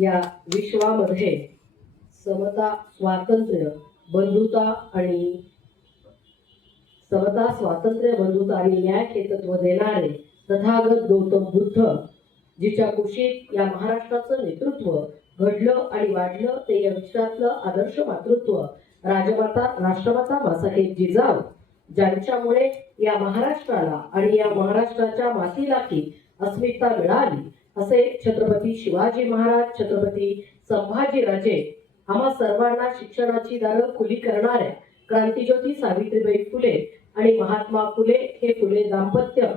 या विश्वामध्ये समता, स्वातंत्र्य, बंधुता आणि न्याय हे तत्व देणारे तथागत गौतम बुद्ध, जिच्या कुशीत या महाराष्ट्राचं नेतृत्व घडलं आणि वाढलं, ते या विश्वातलं आदर्श मातृत्व राजमाता राष्ट्रमाता मासाहेब जिजाऊ, ज्यांच्यामुळे या महाराष्ट्राला आणि या महाराष्ट्राच्या मातीला की अस्मिता मिळाली, असे छत्रपती शिवाजी महाराज, छत्रपती संभाजीराजे आम्हा सर्वांना शिक्षणाची दारं खुली करणाऱ्या क्रांतीज्योती सावित्रीबाई फुले आणि महात्मा फुले हे फुले दाम्पत्य,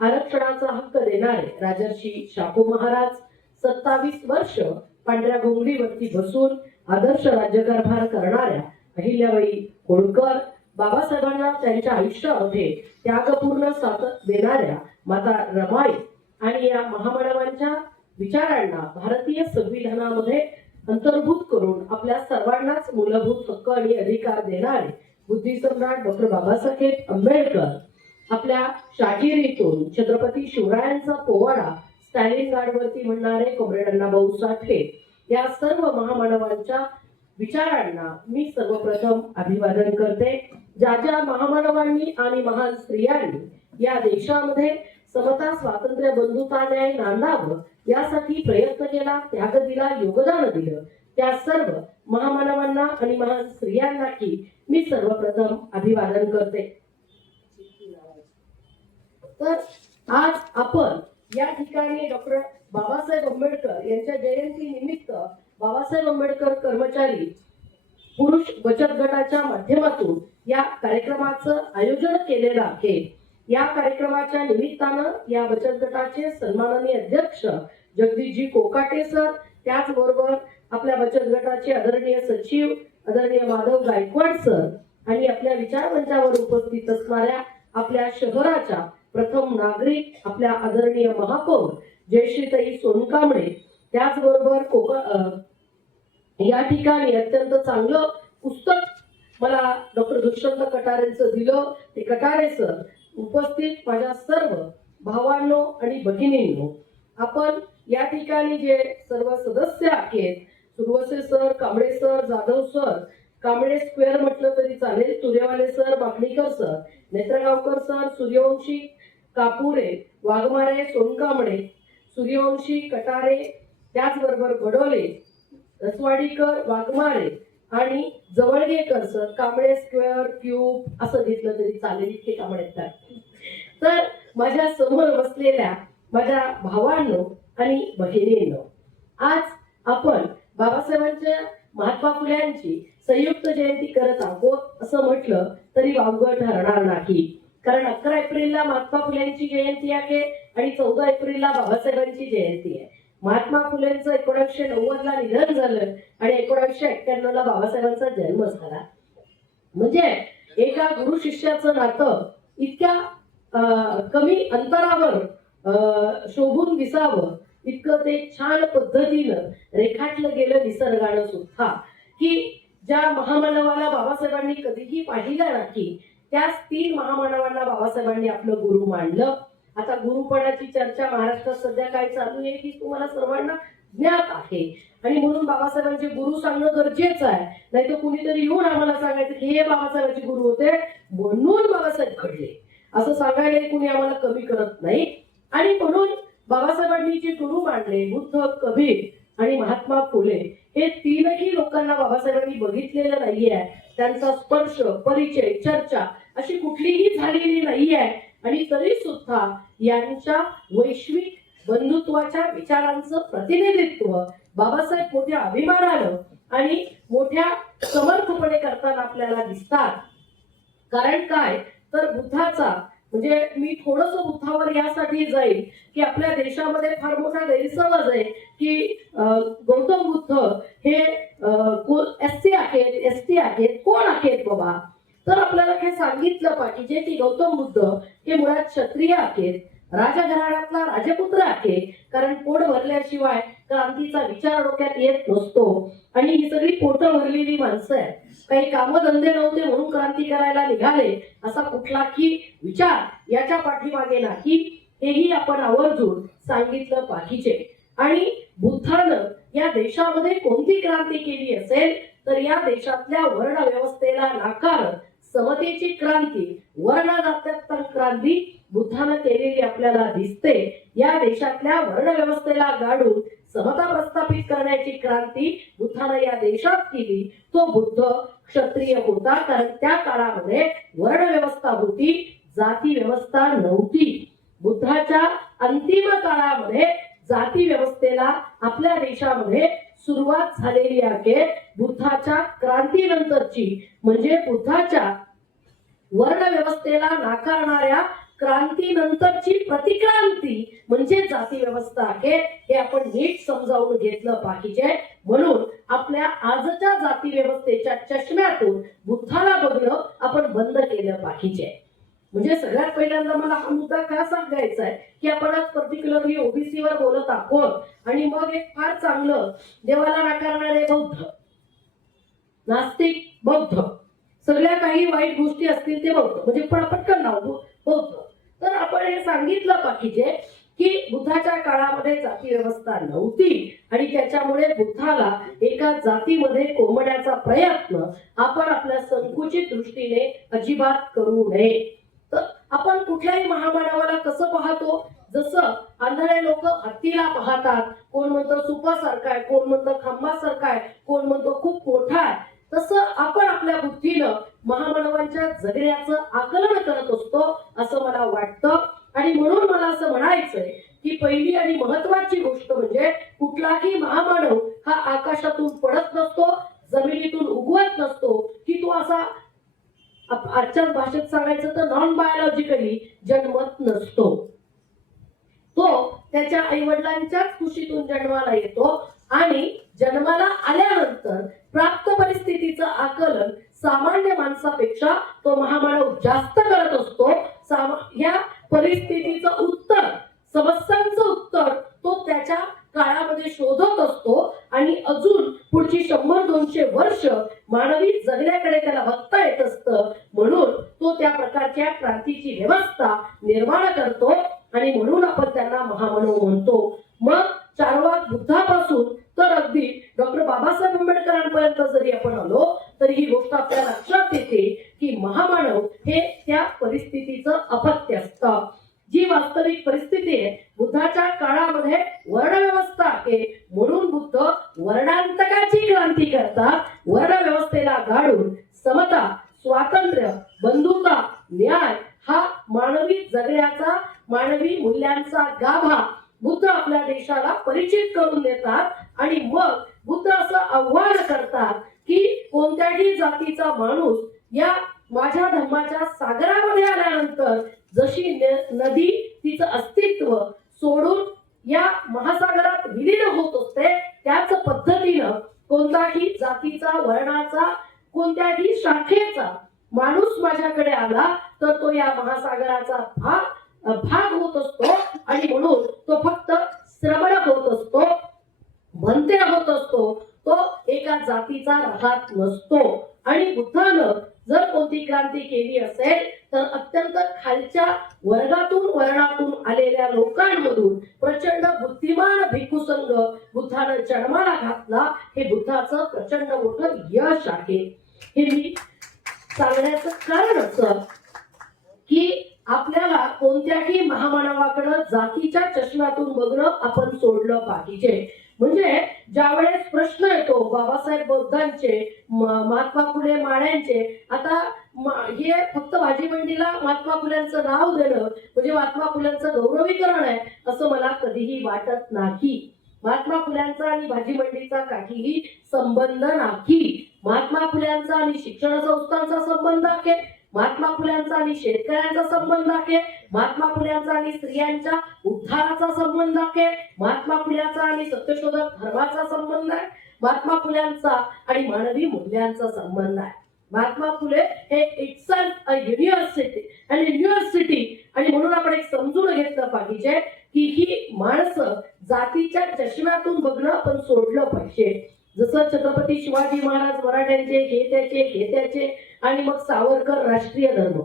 आरक्षणाचा हक्क देणारे राजर्षी शाहू महाराज, 27 वर्ष पांढऱ्या घोंगडीवरती बसून आदर्श राज्यकारभार करणाऱ्या अहिल्याबाई होळकर, बाबासाहेबांना त्यांच्या आयुष्यामध्ये त्यागपूर्ण साथ देणाऱ्या माता रमाई आणि या महामानवांच्या विचारांना भारतीय संविधानामध्ये अंतर्भूत करून आपल्या सर्वांनाच मूलभूत हक्क आणि अधिकार देणारे बुद्धिसम्राट डॉक्टर बाबासाहेब आंबेडकर, आपल्या शाहिरीतून छत्रपती शिवरायांचा पोवाडा स्टॅलिन गार्डवरती म्हणणारे कॉम्रेड अण्णाभाऊ साठे, या सर्व महामानवांच्या विचारांना मी सर्वप्रथम अभिवादन करते. ज्या ज्या महामानवांनी आणि महान स्त्रियांनी या देशामध्ये समता, स्वातंत्र्य, बंधुता, न्याय नांदावं यासाठी प्रयत्न केला, त्याग दिला, योगदान दिलं, त्या सर्व महामानवांना आणि महान स्त्रियांना की मी सर्वप्रथम अभिवादन करते. तर आज आपण या ठिकाणी डॉक्टर बाबासाहेब आंबेडकर यांच्या जयंती निमित्त बाबासाहेब आंबेडकर कर्मचारी पुरुष बचत गटाच्या माध्यमातून या कार्यक्रमाचं आयोजन केलेलं आहे. या कार्यक्रमाच्या निमित्तानं या बचत गटाचे सन्माननीय अध्यक्ष जगदीशजी कोकाटे सर, त्याचबरोबर आपल्या बचत गटाचे आदरणीय सचिव आदरणीय माधव गायकवाड सर आणि आपल्या विचारमंचावर उपस्थित असणाऱ्या आपल्या शहराच्या प्रथम नागरिक आपल्या आदरणीय महापौर जयश्रीताई सोनकांबळे, त्याचबरोबर या ठिकाणी अत्यंत चांगलं पुस्तक मला डॉक्टर दुष्यंत कटारेंचं दिलं, ते कटारे सर, उपस्थित माझ्या सर्व भावांनो आणि भगिनींनो, आपण या ठिकाणी जे सर्व सदस्य आहेत, Suravase sir, Kamble sir, Jadhav sir, Kamble square म्हटलं तरी चालेल, Turewale sir, Makhanikar sir, Netragaonkar sir, Suryavanshi, Kapure, Waghmare, Sonkamble, Suryavanshi, Katare, त्याचबरोबर बडोले, रसवाडीकर, वाघमारे आणि Jawalgekar sir, Kamble square, cube असं घेतलं तरी चालेल, इतके कांबळे आहेत. तर माझ्या समोर बसलेल्या माझ्या भावांनो आणि भगिनींनो, आज आपण बाबासाहेबांच्या, महात्मा फुल्यांची संयुक्त जयंती करत आहोत असं म्हटलं तरी वावगं ठरणार नाही. कारण 11 एप्रिलला महात्मा फुल्यांची जयंती आहे आणि 14 एप्रिलला बाबासाहेबांची जयंती आहे. महात्मा फुलेंचं 1990 ला निधन झालं आणि 1991 ला बाबासाहेबांचा जन्म झाला. म्हणजे एका गुरु शिष्याचं नातं इतक्या कमी अंतरावर शोभून दिसावं इतकं ते छान पद्धतीनं रेखाटलं गेलं निसर्गानं सुद्धा, की ज्या महामानवाला बाबासाहेबांनी कधीही पाहिलं नाही त्याच 3 महामानवांना बाबासाहेबांनी आपलं गुरु मानलं. आता गुरुपणाची चर्चा महाराष्ट्रात सध्या काय चालू आहे की तुम्हाला सर्वांना ज्ञात आहे आणि म्हणून बाबासाहेबांचे गुरु सांगणं गरजेचं आहे. नाही तर कुणीतरी येऊन आम्हाला सांगायचं की हे बाबासाहेबांचे गुरु होते म्हणून बाबासाहेब घडले असं सांगायला कुणी आम्हाला कमी करत नाही. आणि म्हणून बाबासाहेबांनी जे गुरु मानले, बुद्ध, कबीर आणि महात्मा फुले, हे 3ही लोकांना बाबासाहेबांनी बघितलेलं नाहीये. त्यांचा स्पर्श, परिचय, चर्चा अशी कुठलीही झालेली नाहीये आणि तरी सुद्धा यांच्या वैश्विक बंधुत्वाच्या विचारांचं प्रतिनिधित्व बाबासाहेब मोठ्या अभिमानानं आणि मोठ्या समर्थपणे करताना आपल्याला दिसतात. कारण काय तर बुद्धाचा, म्हणजे मी थोडस बुद्धावर यासाठी जाईल की आपल्या देशामध्ये फार मोठा गैरसमज आहे की गौतम बुद्ध हे एससी आहेत, एसटी आहेत, कोण आहेत बाबा. तर आपल्याला हे सांगितलं पाहिजे की गौतम बुद्ध हे मुळात क्षत्रिय आहेत, राजघराण्यातला राजपुत्र आहे. कारण पोट भरल्याशिवाय क्रांतीचा विचार डोक्यात येत नसतो आणि ही सगळी पोटं भरलेली माणसं आहेत. काही कामधंदे नव्हते म्हणून क्रांती करायला निघाले असा कुठलाही विचार याच्या पाठीमागे नाही, हेही आपण आवर्जून सांगितलं पाहिजे. आणि बुद्धानं या देशामध्ये कोणती क्रांती केली असेल तर या देशातल्या वर्ण व्यवस्थेला नाकारत समतेची क्रांती, वर्ण जात्यात्तर क्रांती बुद्धानं केलेली आपल्याला दिसते. या देशातल्या वर्ण व्यवस्थेला गाडून समता प्रस्थापित करण्याची क्रांती बुद्धानं या देशात केली. तो बुद्ध क्षत्रिय होता, कारण त्या काळामध्ये वर्ण व्यवस्था होती, जाती व्यवस्था नव्हती. बुद्धाच्या अंतिम काळामध्ये जाती व्यवस्थेला आपल्या देशामध्ये सुरुवात झालेली आहे. बुद्धाच्या क्रांतीनंतरची म्हणजे बुद्धाच्या वर्ण व्यवस्थेला नाकारणाऱ्या क्रांतीनंतरची प्रतिक्रांती म्हणजे जाती व्यवस्था आहे. हे आपण नीट समजावून घेतलं पाहिजे. म्हणून आपल्या आजच्या जाती व्यवस्थेच्या चष्म्यातून बुद्धाला बघणं आपण बंद केलं पाहिजे. म्हणजे सगळ्यात पहिल्यांदा मला हा मुद्दा का सांगायचा आहे की आपण आज पर्टिक्युलरली ओबीसी वर बोलत आहोत आणि मग एक फार चांगलं देवाला नाकारणारे बौद्ध, नास्तिक बौद्ध, सगळ्या काही वाईट गोष्टी असतील ते बौद्ध, म्हणजे पटकन नाव बौद्ध. तर आपण हे सांगितलं पाहिजे की बुद्धाच्या काळामध्ये जाती व्यवस्था नव्हती आणि त्याच्यामुळे बुद्धाला एका जातीमध्ये कोंबण्याचा प्रयत्न आपण आपल्या संकुचित दृष्टीने अजिबात करू नये. तर आपण कुठल्याही महामानवाला कसं पाहतो, जसं आंधळे लोक हत्तीला पाहतात, कोण म्हणतो सुपासारखा आहे, कोण म्हणतो खांबासारखा आहे, कोण म्हणतो खूप मोठा आहे, तसं आपण आपल्या बुद्धीनं महामानवांच्या जगण्याचं आकलन करत असतो असं मला वाटतं. आणि म्हणून मला असं म्हणायचंय की पहिली आणि महत्वाची गोष्ट म्हणजे कुठलाही महामानव हा आकाशातून पडत नसतो, जमिनीतून उगवत नसतो की तो असा आजच्याच भाषेत सांगायचं तर नॉन बायोलॉजिकली जन्मत नसतो. तो त्याच्या आई वडिलांच्याच कुशीतून जन्माला येतो आणि जन्माला आल्यानंतर प्राप्त परिस्थितीचं आकलन सामान्य माणसापेक्षा तो महामानव जास्त करत असतो. या परिस्थितीचं उत्तर, समस्यांचं उत्तर तो त्याच्या काळामध्ये शोधत असतो आणि अजून पुढची 100-200 वर्ष मानवी जगण्याकडे त्याला बघता येत असतं. म्हणून तो त्या प्रकारच्या क्रांतीची व्यवस्था निर्माण करतो आणि म्हणून आपण त्यांना महामानव म्हणतो. मग चार्वाक बुद्धापासून तर अगदी डॉक्टर बाबासाहेब आंबेडकरांपर्यंत जरी आपण आलो तरी ही गोष्ट आपल्या लक्षात येते की महामानव हे त्या परिस्थितीचं अपत्य असतं. जी वास्तविक परिस्थिती आहे बुद्धाच्या काळामध्ये वर्णव्यवस्था आहे, म्हणून बुद्ध वर्णांतकाची क्रांती करतात. वर्ण व्यवस्थेला गाडून समता, स्वातंत्र्य, बंधुता, न्याय हा मानवी जगण्याचा, मानवी मूल्यांचा गाभा बुद्ध आपल्या देशाला परिचित करून देतात. आणि मग बुद्ध असं आव्हान करतात की कोणत्याही जातीचा माणूस या माझ्या धर्माच्या सागरामध्ये आल्यानंतर जशी नदी तिचं अस्तित्व सोडून या महासागरात विलीन होत असते, त्याच पद्धतीनं कोणताही जातीचा, वर्णाचा, कोणत्याही शाखेचा माणूस माझ्याकडे आला तर तो या महासागराचा भाग होत असतो आणि म्हणून तो फक्त श्रमण होत असतो, म्हणते होत असतो, तो एका जातीचा राहत नसतो. आणि बुद्धानं जर कोणती क्रांती केली असेल तर अत्यंत खालच्या वर्गातून, वर्णातून आलेल्या लोकांमधून प्रचंड बुद्धिमान भिक्खुसंघ बुद्धानं जन्माला घातला. हे बुद्धाचं प्रचंड मोठं यश आहे. हे मी सांगण्याचं कारण असं की आपल्याला कोणत्याही महामानवाकडे जातीच्या चष्म्यातून बघणं आपण सोडलं पाहिजे. म्हणजे ज्यावेळेस प्रश्न येतो बाबासाहेब बौद्धांचे, महात्मा फुले माळ्यांचे, आता हे फक्त भाजी मंडीला महात्मा फुल्यांचं नाव देणं म्हणजे महात्मा फुल्यांचं गौरवीकरण आहे असं मला कधीही वाटत नाही. महात्मा फुल्यांचा आणि भाजी मंडीचा काहीही संबंध नाही. महात्मा फुल्यांचा आणि शिक्षण संस्थांचा संबंध आहे, महात्मा फुल्यांचा आणि शेतकऱ्यांचा संबंध आहे, महात्मा फुल्यांचा आणि स्त्रियांच्या उद्धाराचा संबंध आहे, महात्मा फुल्यांचा आणि सत्यशोधक धर्माचा संबंध आहे, महात्मा फुल्यांचा आणि मानवी मूल्यांचा संबंध आहे. महात्मा फुले हे इटसेल्फ अ युनिव्हर्सिटी आणि युनिव्हर्सिटी, आणि म्हणून आपण एक समजून घेतलं पाहिजे की ही माणसं जातीच्या चष्म्यातून बघणं आपण सोडलं पाहिजे. जसं छत्रपती शिवाजी महाराज मराठ्यांचे, घेत्याचे आणि मग सावरकर राष्ट्रीय धर्म,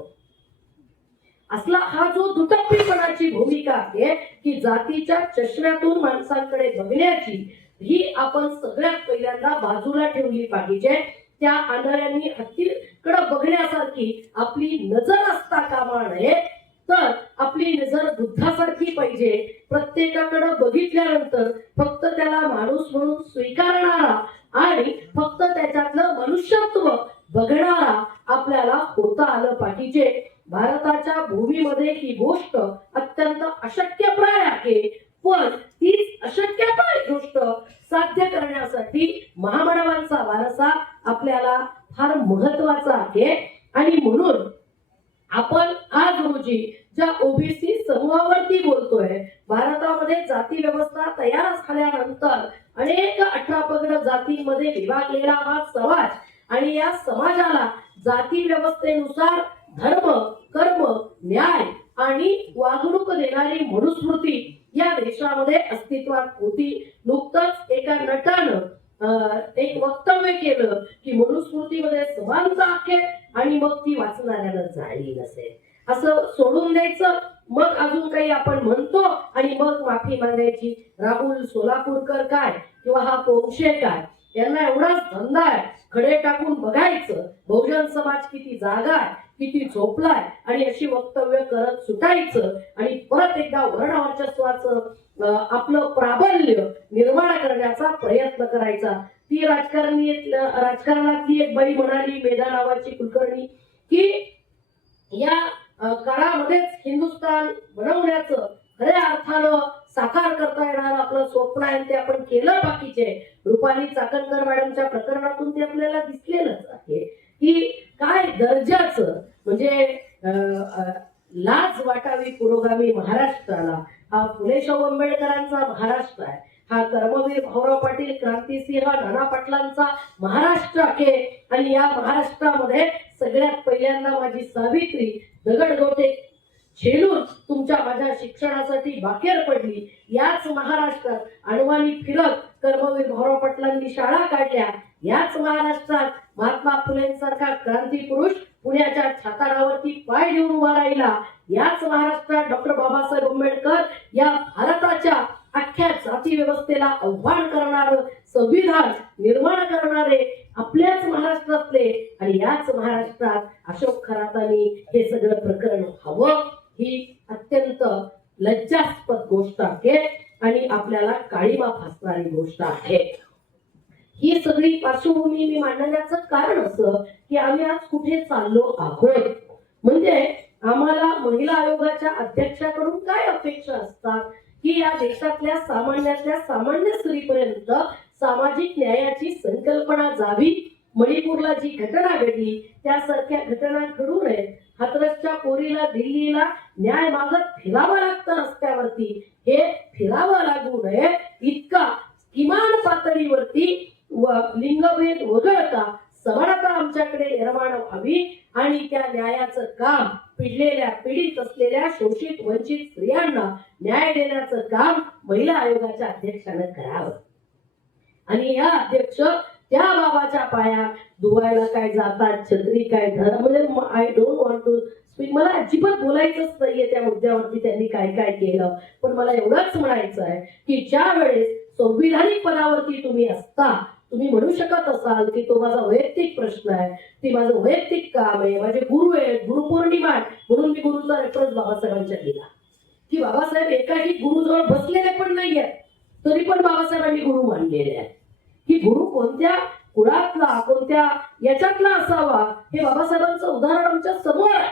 असला हा जो दुटप्पीपणाची भूमिका आहे की जातीच्या चष्म्यातून माणसांकडे बघण्याची, ही आपण सगळ्यात पहिल्यांदा बाजूला ठेवली पाहिजे. त्या आंधळ्यांनी हत्तीकडे बघण्यासारखी आपली नजर असता कामा नये, तर आपली नजर बुद्धासारखी पाहिजे. प्रत्येकाकडे बघितल्यानंतर फक्त त्याला माणूस म्हणून स्वीकारणारा आणि फक्त त्याच्यातलं मनुष्यत्व बघणारा आपल्याला होता आलं पाहिजे. भारताच्या भूमीमध्ये ही गोष्ट अत्यंत अशक्यप्राय आहे, पण तीच अशक्यप्राय गोष्ट साध्य करण्यासाठी महामानवांचा वारसा आपल्याला फार महत्वाचा आहे. आणि म्हणून आपण आज रोजी ज्या ओबीसी समूहावरती बोलतोय, भारतामध्ये जाती व्यवस्था तयार झाल्यानंतर अनेक 18 पगड जातींमध्ये विभागलेला हा समाज, आणि या समाजाला जाती व्यवस्थेनुसार धर्म, कर्म, न्याय आणि वागणूक देणारी मनुस्मृती या देशामध्ये अस्तित्वात होती. नुकतंच एका नटानं एक वक्तव्य केलं की मनुस्मृतीमध्ये समानता आहे आणि मग ती वाचणाऱ्याला जाळी नसेल, असं सोडून द्यायचं. मग अजून काही आपण म्हणतो आणि मग माफी मागायची. राहुल सोलापूरकर काय किंवा हा पोंक्षे काय, यांना एवढाच धंदा आहे खडे टाकून बघायचं बहुजन समाज किती जागा आहे, किती झोपलाय, आणि अशी वक्तव्य करत सुटायचं आणि परत एकदा वर्णवर्चस्वाचं आपलं प्राबल्य निर्माण करण्याचा प्रयत्न करायचा. ती राजकारणातली एक बाई म्हणाली, मेधा नावाची कुलकर्णी, की या काळामध्येच हिंदुस्थान बनवण्याचं खऱ्या अर्थानं साकार करता येणार आपलं स्वप्न आहे, ते आपण केलं. बाकीचे रुपाली चाकणकर मॅडमच्या प्रकरणातून ते आपल्याला दिसलेलंच आहे की काय दर्जाचं, म्हणजे लाज वाटावी पुरोगामी महाराष्ट्राला. हा फुले शाहू आंबेडकरांचा महाराष्ट्र आहे, हा कर्मवीर भाऊराव पाटील, क्रांतिसिंह, नाना पाटलांचा महाराष्ट्र आहे. आणि या महाराष्ट्रामध्ये सगळ्यात पहिल्यांदा माझी सावित्री दगडगोटे झेलून तुमच्या माझ्या शिक्षणासाठी बाकेर पडली. याच महाराष्ट्रात अडवाणी फिरत कर्मवीर भाऊराव पाटलांनी शाळा काढल्या. याच महाराष्ट्रात महात्मा फुलेंसारखा क्रांती पुरुष पुण्याच्या छाताडावरती पाय देऊन उभा राहिला. याच महाराष्ट्रात डॉक्टर बाबासाहेब आंबेडकर या भारताच्या अख्ख्या जाती व्यवस्थेला आव्हान करणारं संविधान निर्माण करणारे आपल्याच महाराष्ट्रातले, आणि याच महाराष्ट्रात अशोक खरातांनी हे सगळं प्रकरण व्हावं, ही अत्यंत लज्जास्पद गोष्ट आहे आणि आपल्याला काळीमा फासणारी गोष्ट आहे. ही सगळी पार्श्वभूमी मी मांडण्याचं कारण असं की आम्ही आज कुठे चाललो आहोत. म्हणजे आम्हाला महिला आयोगाच्या अध्यक्षाकडून काय अपेक्षा असतात की या देशातल्या सामान्यातल्या सामान्य स्त्रीपर्यंत सामाजिक न्यायाची संकल्पना जावी. मणिपूरला जी घटना घडली त्यासारख्या घटना घडू नयेत. हाथरसच्या पोरीला दिल्लीला न्याय मागत फिरावं लागतं रस्त्यावरती, हे फिरावं लागू नये इतका किमान पातळीवरती लिंगभेद वगळता समानता आमच्याकडे निर्माण व्हावी आणि त्या न्यायाचं काम पिडलेल्या पीडित असलेल्या शोषित वंचित स्त्रियांना न्याय देण्याचं काम महिला आयोगाच्या अध्यक्षानं करावं. आणि या अध्यक्ष त्या बाबाच्या पाया धुवायला काय जातात, छत्री काय धरा, म्हणजे I don't want to speak, मला अजिबात बोलायचंच नाहीये त्या मुद्द्यावरती त्यांनी काय काय केलं. पण मला एवढंच म्हणायचं आहे की ज्या वेळेस संविधानिक पदावरती तुम्ही असता, तुम्ही म्हणू शकत असाल की तो माझा वैयक्तिक प्रश्न आहे, ती माझं वैयक्तिक काम आहे, माझे गुरु आहेत, गुरुपौर्णिमा आहे, म्हणून मी गुरुचा रेफरन्स बाबासाहेबांच्या दिला की बाबासाहेब एकाही गुरुजवळ बसलेले पण नाही आहेत, तरी पण बाबासाहेबांनी गुरु मानलेले आहेत. की गुरु कोणत्या कुळातला, कोणत्या याच्यातला असावा हे बाबासाहेबांचं उदाहरण आमच्या समोर आहे.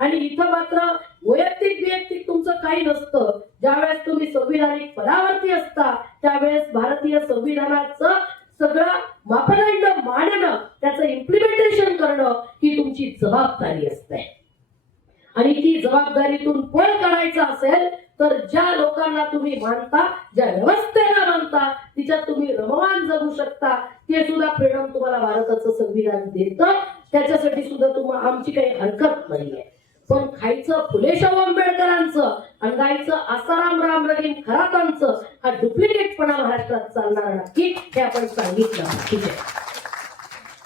आणि इथं मात्र वैयक्तिक तुमचं काही नसतं. ज्यावेळेस तुम्ही संविधानिक पदावरती असता त्यावेळेस भारतीय संविधानाचं सगळं मापदंड मांडणं, त्याचं इम्प्लिमेंटेशन करणं ही तुमची जबाबदारी असते. आणि ती जबाबदारीतून पळ काढायचा असेल तर ज्या लोकांना तुम्ही मानता, ज्या व्यवस्थेला मानता, तिच्यात तुम्ही रममान जगू शकता, ते सुद्धा फ्रीडम तुम्हाला भारताचं संविधान देतं. त्याच्यासाठी सुद्धा आमची काही हरकत नाहीये. पण खायचं फुले शाहू आंबेडकरांचं आणि गायचं आसाराम राम रहीम खरातांचं हा डुप्लिकेटपणा महाराष्ट्रात चालणार नाही हे आपण सांगितलं. ठीक आहे,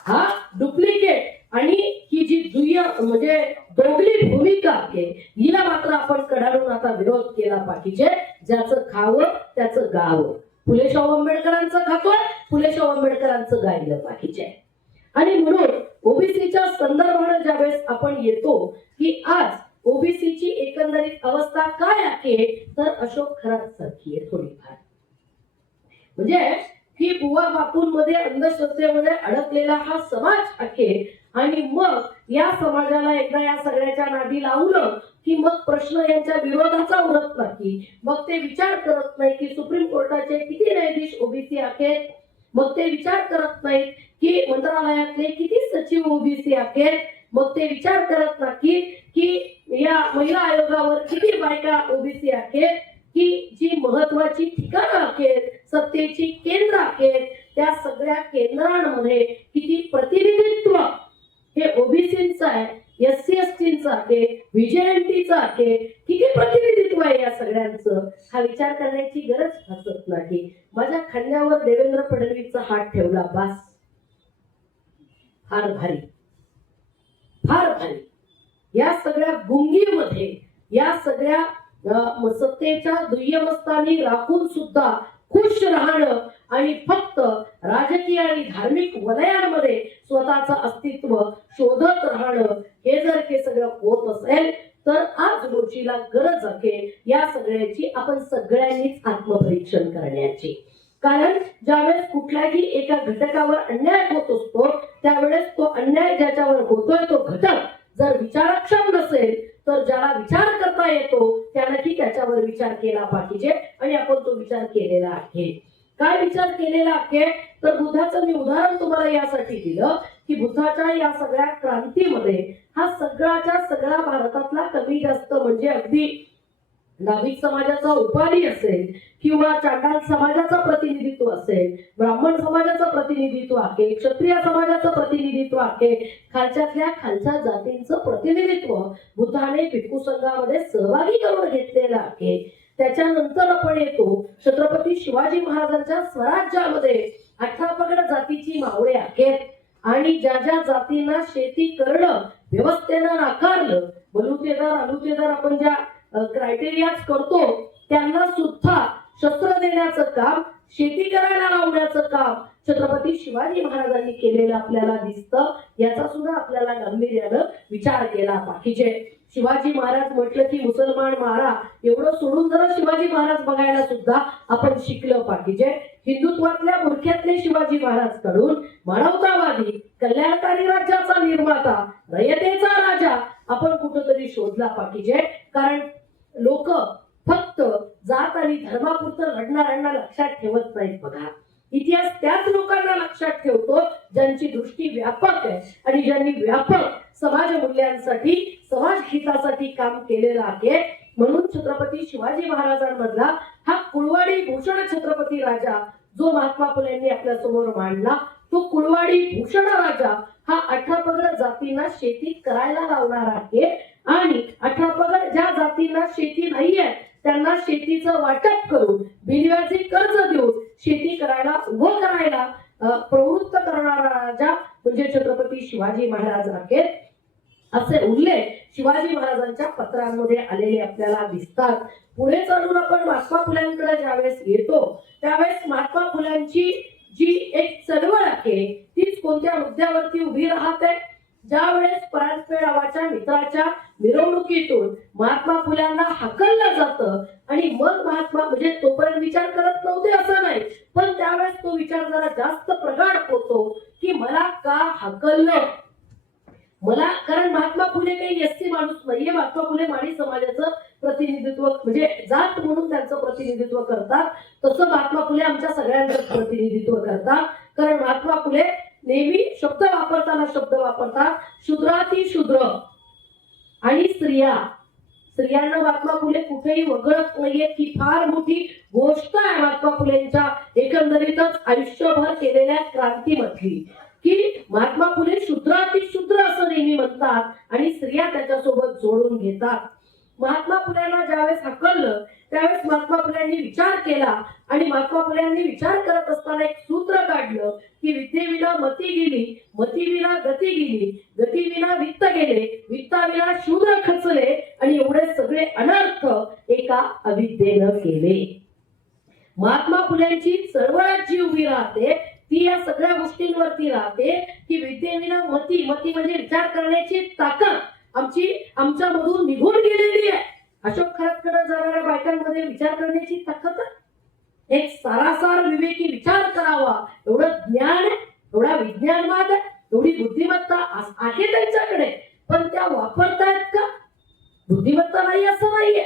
हा डुप्लिकेट आणि ही जी दुय्यम म्हणजे दोघली भूमिका आहे हिला मात्र आपण कडाडून आता विरोध केला पाहिजे. ज्याचं खावं त्याचं गावं. फुले शाहू आंबेडकरांचं खातोय, फुले शाहू आंबेडकरांचं गायलं पाहिजे. आणि म्हणून ओबीसीच्या संदर्भाने ज्यावेळेस आपण येतो की आज ओबीसीची एकंदरीत अवस्था काय आहे तर अशोक खरात सारखी आहे थोडीफार. म्हणजे ही बुवा बापूंमध्ये अंधश्रद्धेमध्ये अडकलेला हा समाज आहे. आणि मग या समाजाला एकदा या सगळ्याच्या नादी लावलं की मग प्रश्न यांच्या विरोधाचा उरत नाही. मग ते विचार करत नाही की सुप्रीम कोर्टाचे किती न्यायाधीश ओबीसी आहेत. मग ते विचार करत नाहीत की मंत्रालयातले किती सचिव ओबीसी आहेत. मग ते विचार करत नाही की या महिला आयोगावर किती बायका ओबीसी आहेत. की जी महत्वाची ठिकाणं आहेत, सत्तेची केंद्र आहेत, त्या सगळ्या केंद्रांमध्ये किती प्रतिनिधित्व हे ओबीसींचं आहे, एससी एसटींचं आहे, व्हीजेएनटीचं आहे, किती प्रतिनिधित्व आहे या सगळ्यांचं हा विचार करण्याची गरज भासत नाही. माझ्या खांद्यावर देवेंद्र फडणवीसचा हात ठेवला बास. फार भारी, फार भारी. या सगळ्या गुंगीमध्ये या सगळ्या सत्तेच्या दुय्यम स्थानी राखून सुद्धा खुश राहणं आणि फक्त राजकीय आणि धार्मिक वलयांमध्ये स्वतःचं अस्तित्व शोधत राहणं हे जर हे सगळं होत असेल तर आज रोजीला गरज आहे या सगळ्याची आपण सगळ्यांनीच आत्मपरीक्षण करण्याची. कारण ज्यावेळेस कुठल्याही एका घटकावर अन्याय होत असतो त्यावेळेस तो अन्याय ज्याच्यावर होतोय तो घटक जर विचारक्षम नसेल तर ज्याला विचार करता येतो त्यानंही त्याच्यावर विचार केला पाहिजे. आणि आपण तो विचार केलेला आहे. काय विचार केलेला आहे तर बुद्धाचं मी उदाहरण तुम्हाला यासाठी दिलं की बुद्धाच्या या सगळ्या क्रांतीमध्ये हा सगळ्याच्या सगळा भारतातला कमी जास्त म्हणजे अगदी नाभिक समाजाचा उपाधी असेल किंवा चांडाल समाजाचं प्रतिनिधित्व असेल, ब्राह्मण समाजाचं प्रतिनिधित्व आहे, क्षत्रिय समाजाचं प्रतिनिधित्व आहे, खालच्यातल्या खालच्या जातींचं प्रतिनिधित्व बुद्धाने भिक्खू संघामध्ये सहभागी करून घेतलेलं आहे. त्याच्यानंतर आपण येतो छत्रपती शिवाजी महाराजांच्या स्वराज्यामध्ये 18 पगड जातीची मावळे आहेत. आणि ज्या ज्या जातींना शेती करणं व्यवस्थेनं नाकारलं, बलुतेदार अलुतेदार आपण ज्या क्रायटेरियाज करतो त्यांना सुद्धा शस्त्र देण्याचं काम, शेती करायला लावण्याचं काम छत्रपती शिवाजी महाराजांनी केलेलं आपल्याला दिसतं. याचा सुद्धा आपल्याला गांभीर्यानं विचार केला पाहिजे. शिवाजी महाराज म्हटलं की मुसलमान मारा एवढं सोडून जरा शिवाजी महाराज बघायला सुद्धा आपण शिकलं पाहिजे. हिंदुत्वातल्या बुरख्यातले शिवाजी महाराज कडून मानवतावादी कल्याणकारी राज्याचा निर्माता रयतेचा राजा आपण कुठंतरी शोधला पाहिजे. कारण लोक फक्त जात आणि धर्मापुरतं लढणाऱ्यांना लक्षात ठेवत नाहीत. बघा इतिहास त्याच लोकांना लक्षात ठेवतो ज्यांची दृष्टी व्यापक आहे आणि ज्यांनी व्यापक समाज मूल्यांसाठी समाज हितासाठी काम केलेलं आहे. म्हणून छत्रपती शिवाजी महाराजांमधला हा कुळवाडी भूषण छत्रपती राजा जो महात्मा फुलेंनी आपल्या समोर मांडला तो कुळवाडी भूषण राजा हा 18 पगड जातींना शेती करायला लावणार आहे. आणि 18 पगड ज्या जातींना शेती नाहीये त्यांना शेतीचं वाटप करून बिनव्याजी कर्ज देऊन शेती करायला उभं करायला प्रवृत्त करणारा राजा म्हणजे छत्रपती शिवाजी महाराज आहेत. असे उल्लेख शिवाजी महाराजांच्या पत्रांमध्ये आलेले आपल्याला दिसतात. पुढे चालून आपण महात्मा फुल्यांकडे ज्यावेळेस येतो त्यावेळेस महात्मा फुल्यांची जी एक चळवळ आहे तीच कोणत्या मुद्द्यावरती उभी राहते. ज्या वेळेस परांजपे नावाच्या मित्राच्या मिरवणुकीतून महात्मा फुल्यांना हाकललं जातं आणि मग महात्मा म्हणजे तोपर्यंत विचार करत नव्हते असं नाही पण त्यावेळेस तो विचार जरा जास्त प्रगाढ होतो की मला का हाकललं. मला कारण महात्मा फुले काही एससी माणूस नाहीये. महात्मा फुले माळी समाजाचं प्रतिनिधित्व म्हणजे जात म्हणून त्यांचं प्रतिनिधित्व करतात. तसं महात्मा फुले आमच्या सगळ्यांचं प्रतिनिधित्व करतात. कारण महात्मा फुले नेहमी शब्द वापरतात शूद्राती शूद्र आणि स्त्रियांना महात्मा फुले कुठेही वगळत नाहीये. की फार मोठी गोष्ट आहे महात्मा फुलेंच्या एकंदरीतच आयुष्यभर केलेल्या क्रांतीमधली की महात्मा फुले शूद्राती शूद्र असं नेहमी म्हणतात आणि स्त्रिया त्याच्यासोबत जोडून घेतात. महात्मा फुल्यांना ज्यावेळेस हाकललं त्यावेळेस महात्मा फुल्यांनी विचार केला आणि महात्मा फुल्यांनी विचार करत असताना एक सूत्र काढलं की विद्येविना मती गेली, मतीविना गती गेली, केले, वित्ताविना शूद्र खचले आणि एवढे सगळे अनर्थ एका अविद्येनं केले. महात्मा फुलेंची चळवळ जी उभी राहते ती या सगळ्या गोष्टींवरती राहते की विद्येविना मती म्हणजे विचार करण्याची ताकद आमच्यामधून निघून गेलेली आहे. अशोक खरतकडे जाणाऱ्या बायकांमध्ये विचार करण्याची ताकद, एक सारासार विवेकी विचार करावा एवढं ज्ञान आहे, एवढा विज्ञानवाद आहे, एवढी बुद्धिमत्ता आहे त्यांच्याकडे, पण त्या वापरतायत का? बुद्धिमत्ता नाही असं नाहीये,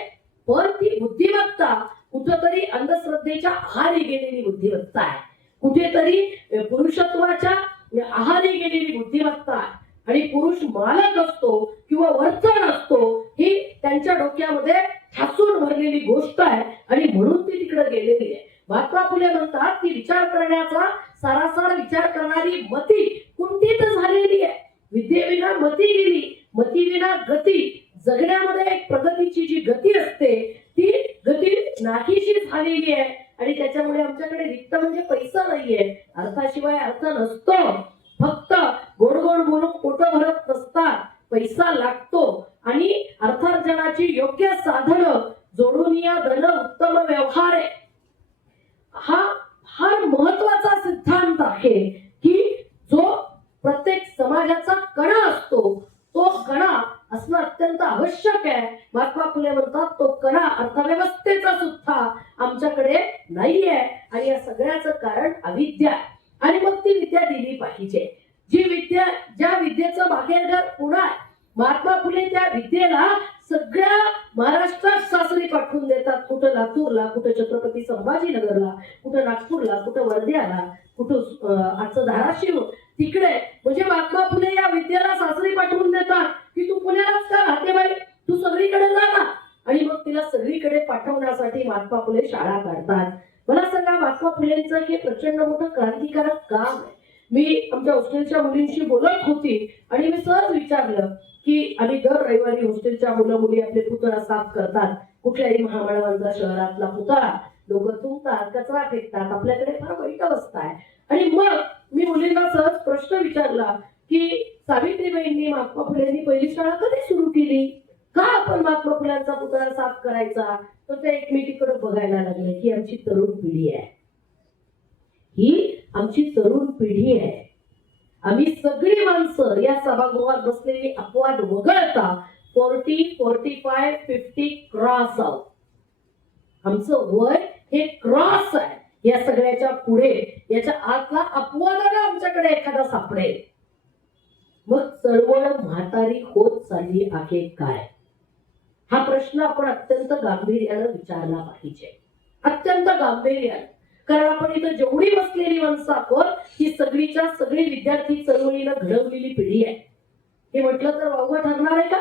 पण ती बुद्धिमत्ता कुठेतरी अंधश्रद्धेच्या आहारी गेलेली बुद्धिमत्ता आहे, कुठेतरी पुरुषत्वाच्या आहारी गेलेली बुद्धिमत्ता आहे. आणि पुरुष मालक असतो किंवा वर्तन असतो ही त्यांच्या डोक्यामध्ये ठासून भरलेली गोष्ट आहे आणि म्हणून ती तिकडे गेलेली आहे. महात्मा फुले म्हणतात की विचार करण्याचा सारासार विचार करणारी मती कुंठित झालेली आहे. विद्येविना मती गेली, मतीविना गती. जगण्यामध्ये एक प्रगतीची जी गती असते ती गती नाहीशी झालेली आहे आणि त्याच्यामुळे आमच्याकडे रिक्त म्हणजे पैसा नाहीये, अर्थाशिवाय अर्थ नसतो. फक्त गोड गोड बोलून पोटं भरत नसतात, पैसा लागतो आणि अर्थार्जनाची योग्य साधनं जोडून या धन उत्तम व्यवहार आहे. हा फार महत्वाचा सिद्धांत आहे की जो प्रत्येक समाजाचा कणा असतो तो कणा असणं अत्यंत आवश्यक आहे. महात्मा फुले म्हणतात तो कणा अर्थव्यवस्थेचा सुद्धा आमच्याकडे नाहीये आणि या सगळ्याचं कारण अविद्या आहे. आणि मग ती विद्या दिली पाहिजे. ज्या विद्येचं बाहेरघर पुणे आहे, महात्मा फुले त्या विद्येला सगळ्या महाराष्ट्रात सासरी पाठवून देतात. कुठं लातूरला, कुठं छत्रपती संभाजीनगरला, कुठं नागपूरला, कुठं वर्ध्याला, कुठं आजचं धाराशिव तिकडे. म्हणजे महात्मा फुले या विद्येला सासरी पाठवून देतात की तू पुण्यालाच का राहते बाई, तू सगळीकडे जा ना. आणि मग तिला सगळीकडे पाठवण्यासाठी महात्मा फुले शाळा काढतात. मला सांगा महात्मा फुलेंचं हे प्रचंड मोठं क्रांतिकारक काम आहे. मी आमच्या हॉस्टेलच्या मुलींशी बोलत होती आणि मी सहज विचारलं की आम्ही दर रविवारी हॉस्टेलच्या मुलं मुली आपले पुतळा साफ करतात. कुठल्याही महामानवांचा शहरातला पुतळा लोक तुंबतात, कचरा फेकतात, आपल्याकडे फार वाईट अवस्था आहे. आणि मग मी मुलींना सहज प्रश्न विचारला की सावित्रीबाईंनी महात्मा फुलेंनी पहिली शाळा कधी सुरू केली, का आपण महात्मा फुल्यांचा पुतळा साफ करायचा? तर ते एकमेकीकडे बघायला लागले की आमची तरुण पिढी आहे, ही आमची तरुण पिढी आहे. आम्ही सगळी माणसं या सभागृहात बसलेली अपवाद वगळता 40, 45, 50 क्रॉस आहोत. आमचं वय हे क्रॉस आहे. या सगळ्याच्या पुढे याच्या आतला अपवादाला आमच्याकडे एखादा सापडेल. मग चळवळ म्हातारी होत चालली आहे काय? हा प्रश्न आपण अत्यंत गांभीर्यानं विचारला पाहिजे, अत्यंत गांभीर्यानं. कारण आपण इथं जेवढी बसलेली माणसं आपण ही सगळीच्या सगळी विद्यार्थी चळवळीनं घडवलेली पिढी आहे. हे म्हटलं तर वावगं ठरणार आहे का?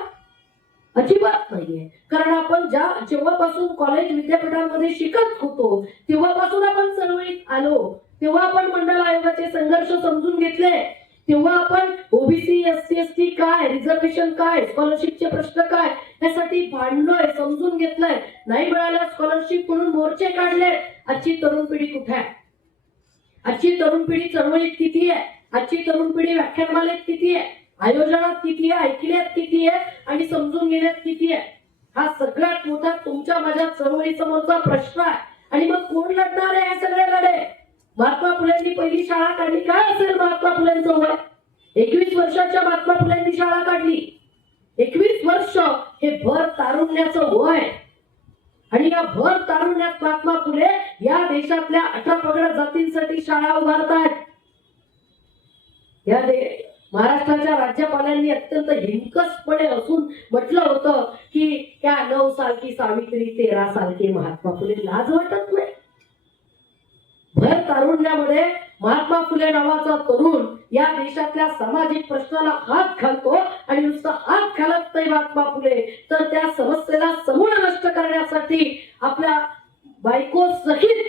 अजिबात नाहीये. कारण आपण जेव्हापासून कॉलेज विद्यापीठांमध्ये शिकत होतो तेव्हापासून आपण चळवळीत आलो, तेव्हा आपण मंडल आयोगाचे संघर्ष समजून घेतले, तेव्हा आपण ओबीसी, एससी, एसटी काय, रिझर्वेशन काय, स्कॉलरशिपचे प्रश्न काय यासाठी भांडलोय, समजून घेतलंय. नाही मिळाल्या स्कॉलरशिप म्हणून मोर्चे काढले. आजची तरुण पिढी कुठे आहे? आजची तरुण पिढी चळवळीत किती आहे? आजची तरुण पिढी व्याख्यानमालेत किती आहे? आयोजनात किती आहे? ऐकण्यात किती आहे? आणि समजून घेण्यात किती आहे? हा सगळ्यात मोठा तुमच्या माझ्या चळवळी समोरचा प्रश्न आहे. आणि मग कोण लढणार आहे हे सगळे लढे? महात्मा फुलेंनी पहिली शाळा काढली. काय असेल महात्मा फुलेंचं वय? 21 वर्षाच्या महात्मा फुलेंनी शाळा काढली. 21 वर्ष हे भर तारुण्याचं वय. आणि या भर तारुण्यात महात्मा फुले या देशातल्या 18 पगड जातींसाठी शाळा उभारतात. या महाराष्ट्राच्या राज्यपालांनी अत्यंत हिंकसपणे असून म्हटलं होतं की क्या 9 साल की सावित्री 13 साल के महात्मा फुले. लाज वाटत नाही? भर तारुण्यामध्ये महात्मा फुले नावाचा तरुण या देशातल्या सामाजिक प्रश्नाला हात घालतो आणि नुसतं हात घालत नाही महात्मा फुले, तर त्या समस्येला समूळ नष्ट करण्यासाठी आपल्या बायको सहित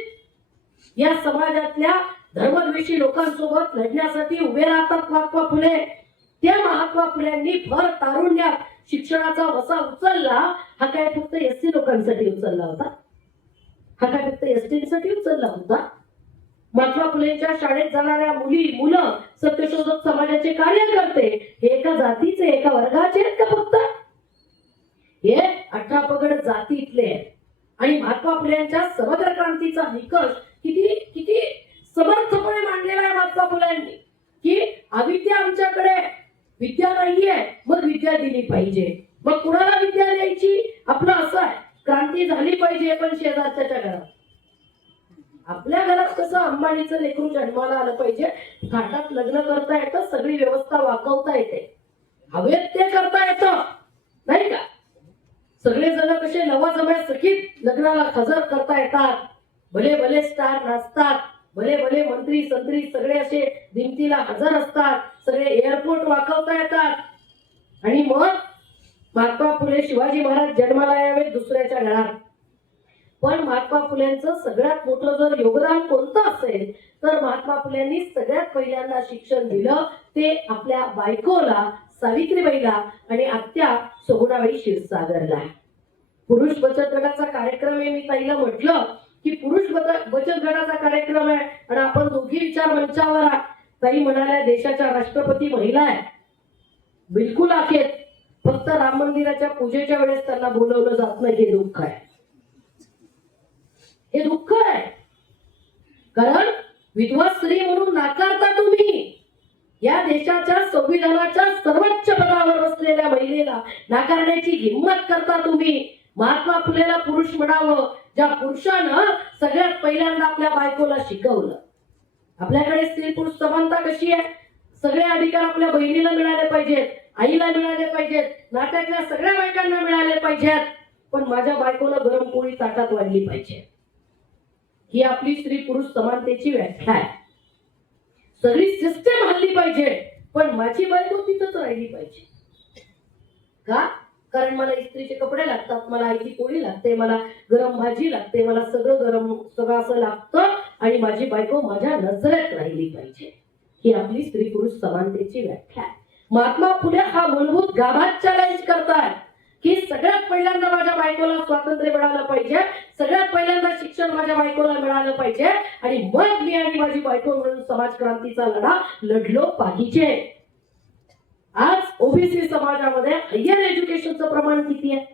या समाजातल्या धर्मद्वेषी लोकांसोबत लढण्यासाठी उभे राहतात महात्मा फुले. त्या महात्मा फुल्यांनी भर तारुण्यात शिक्षणाचा वसा उचलला. हा काय फक्त एससी लोकांसाठी उचलला होता? हा काय फक्त एसटीसाठी उचलला होता? महात्मा फुलेंच्या शाळेत जाणाऱ्या मुली मुलं सत्यशोधक समाजाचे कार्यकर्ते हे एका जातीचे एका वर्गाचे आहेत का फक्त? हे 18 पगड जातीतले आहेत. आणि महात्मा फुलेंच्या समग्र क्रांतीचा निकष किती किती समर्थपणे मांडलेला आहे महात्मा फुलेंनी की अविद्या आमच्याकडे, विद्या नाहीये, मग विद्या दिली पाहिजे. मग कुणाला विद्या द्यायची? आपलं असं आहे, क्रांती झाली पाहिजे पण शेजारच्या घरात. आपल्या घरात कसं अंबानीचं लेकरू जन्माला आलं पाहिजे, थाटात लग्न करता येतं, सगळी व्यवस्था वाकवता येते, हवेत ते करता येतं नाही का? सगळेजण कसे लवाजम्या सखीत लग्नाला हजर करता येतात, भले भले स्टार नाचतात, भले भले मंत्री संत्री सगळे असे दिमतीला हजर असतात, सगळे एअरपोर्ट वाकवता येतात. आणि मग महात्मा फुले शिवाजी महाराज जन्माला यावे दुसऱ्याच्या घरात. पण महात्मा फुलेंचं सगळ्यात मोठं जर योगदान कोणतं असेल तर महात्मा फुलेंनी सगळ्यात पहिल्यांदा शिक्षण दिलं ते आपल्या बायकोला सावित्रीबाईला आणि आत्या सगुणाबाई क्षीरसागरला. पुरुष बचत गटाचा कार्यक्रम आहे, मी ताईला म्हटलं की पुरुष बचत गटाचा कार्यक्रम आहे आणि आपण दोघी विचार मंचावर आहात. ताई म्हणाल्या देशाच्या राष्ट्रपती महिला आहे. बिलकुल आहेत, फक्त राम मंदिराच्या पूजेच्या वेळेस त्यांना बोलवलं जात नाही, हे दुःख आहे, हे दुःख आहे. कारण विधवा स्त्री म्हणून नाकारता तुम्ही. या देशाच्या संविधानाच्या सर्वोच्च पदावर बसलेल्या महिलेला नाकारण्याची हिंमत करता तुम्ही. महात्मा फुलेला पुरुष म्हणावं ज्या पुरुषानं सगळ्यात पहिल्यांदा आपल्या बायकोला शिकवलं. आपल्याकडे स्त्री पुरुष समानता कशी आहे? सगळे अधिकार आपल्या बहिणीला मिळाले पाहिजेत, आईला मिळाले पाहिजेत, नात्यातल्या सगळ्या बायकांना मिळाले पाहिजेत, पण माझ्या बायकोला गरम पोळी ताटात वाढली पाहिजे. ही आपली स्त्री पुरुष समानतेची व्याख्या आहे. सगळी सिस्टम हल्ली पाहिजे पण माझी बायको तिथंच राहिली पाहिजे. का? कारण मला इस्त्रीचे कपडे लागतात, मला आईची पोळी लागते, मला गरम भाजी लागते, मला सगळं असं लागतं आणि माझी बायको माझ्या नजरेत राहिली पाहिजे. ही आपली स्त्री पुरुष समानतेची व्याख्या आहे. महात्मा फुले हा मूलभूत गाभा चॅलेंज करतात की सगळ्यात पहिल्यांदा माझ्या बायकोला स्वातंत्र्य मिळालं पाहिजे, सगळ्यात पहिल्यांदा शिक्षण माझ्या बायकोला मिळालं पाहिजे आणि मग मी आणि माझी बायको मिळून समाज क्रांतीचा लढा लढलो पाहिजे. आज ओबीसी समाजामध्ये हायर एज्युकेशनचं प्रमाण किती आहे?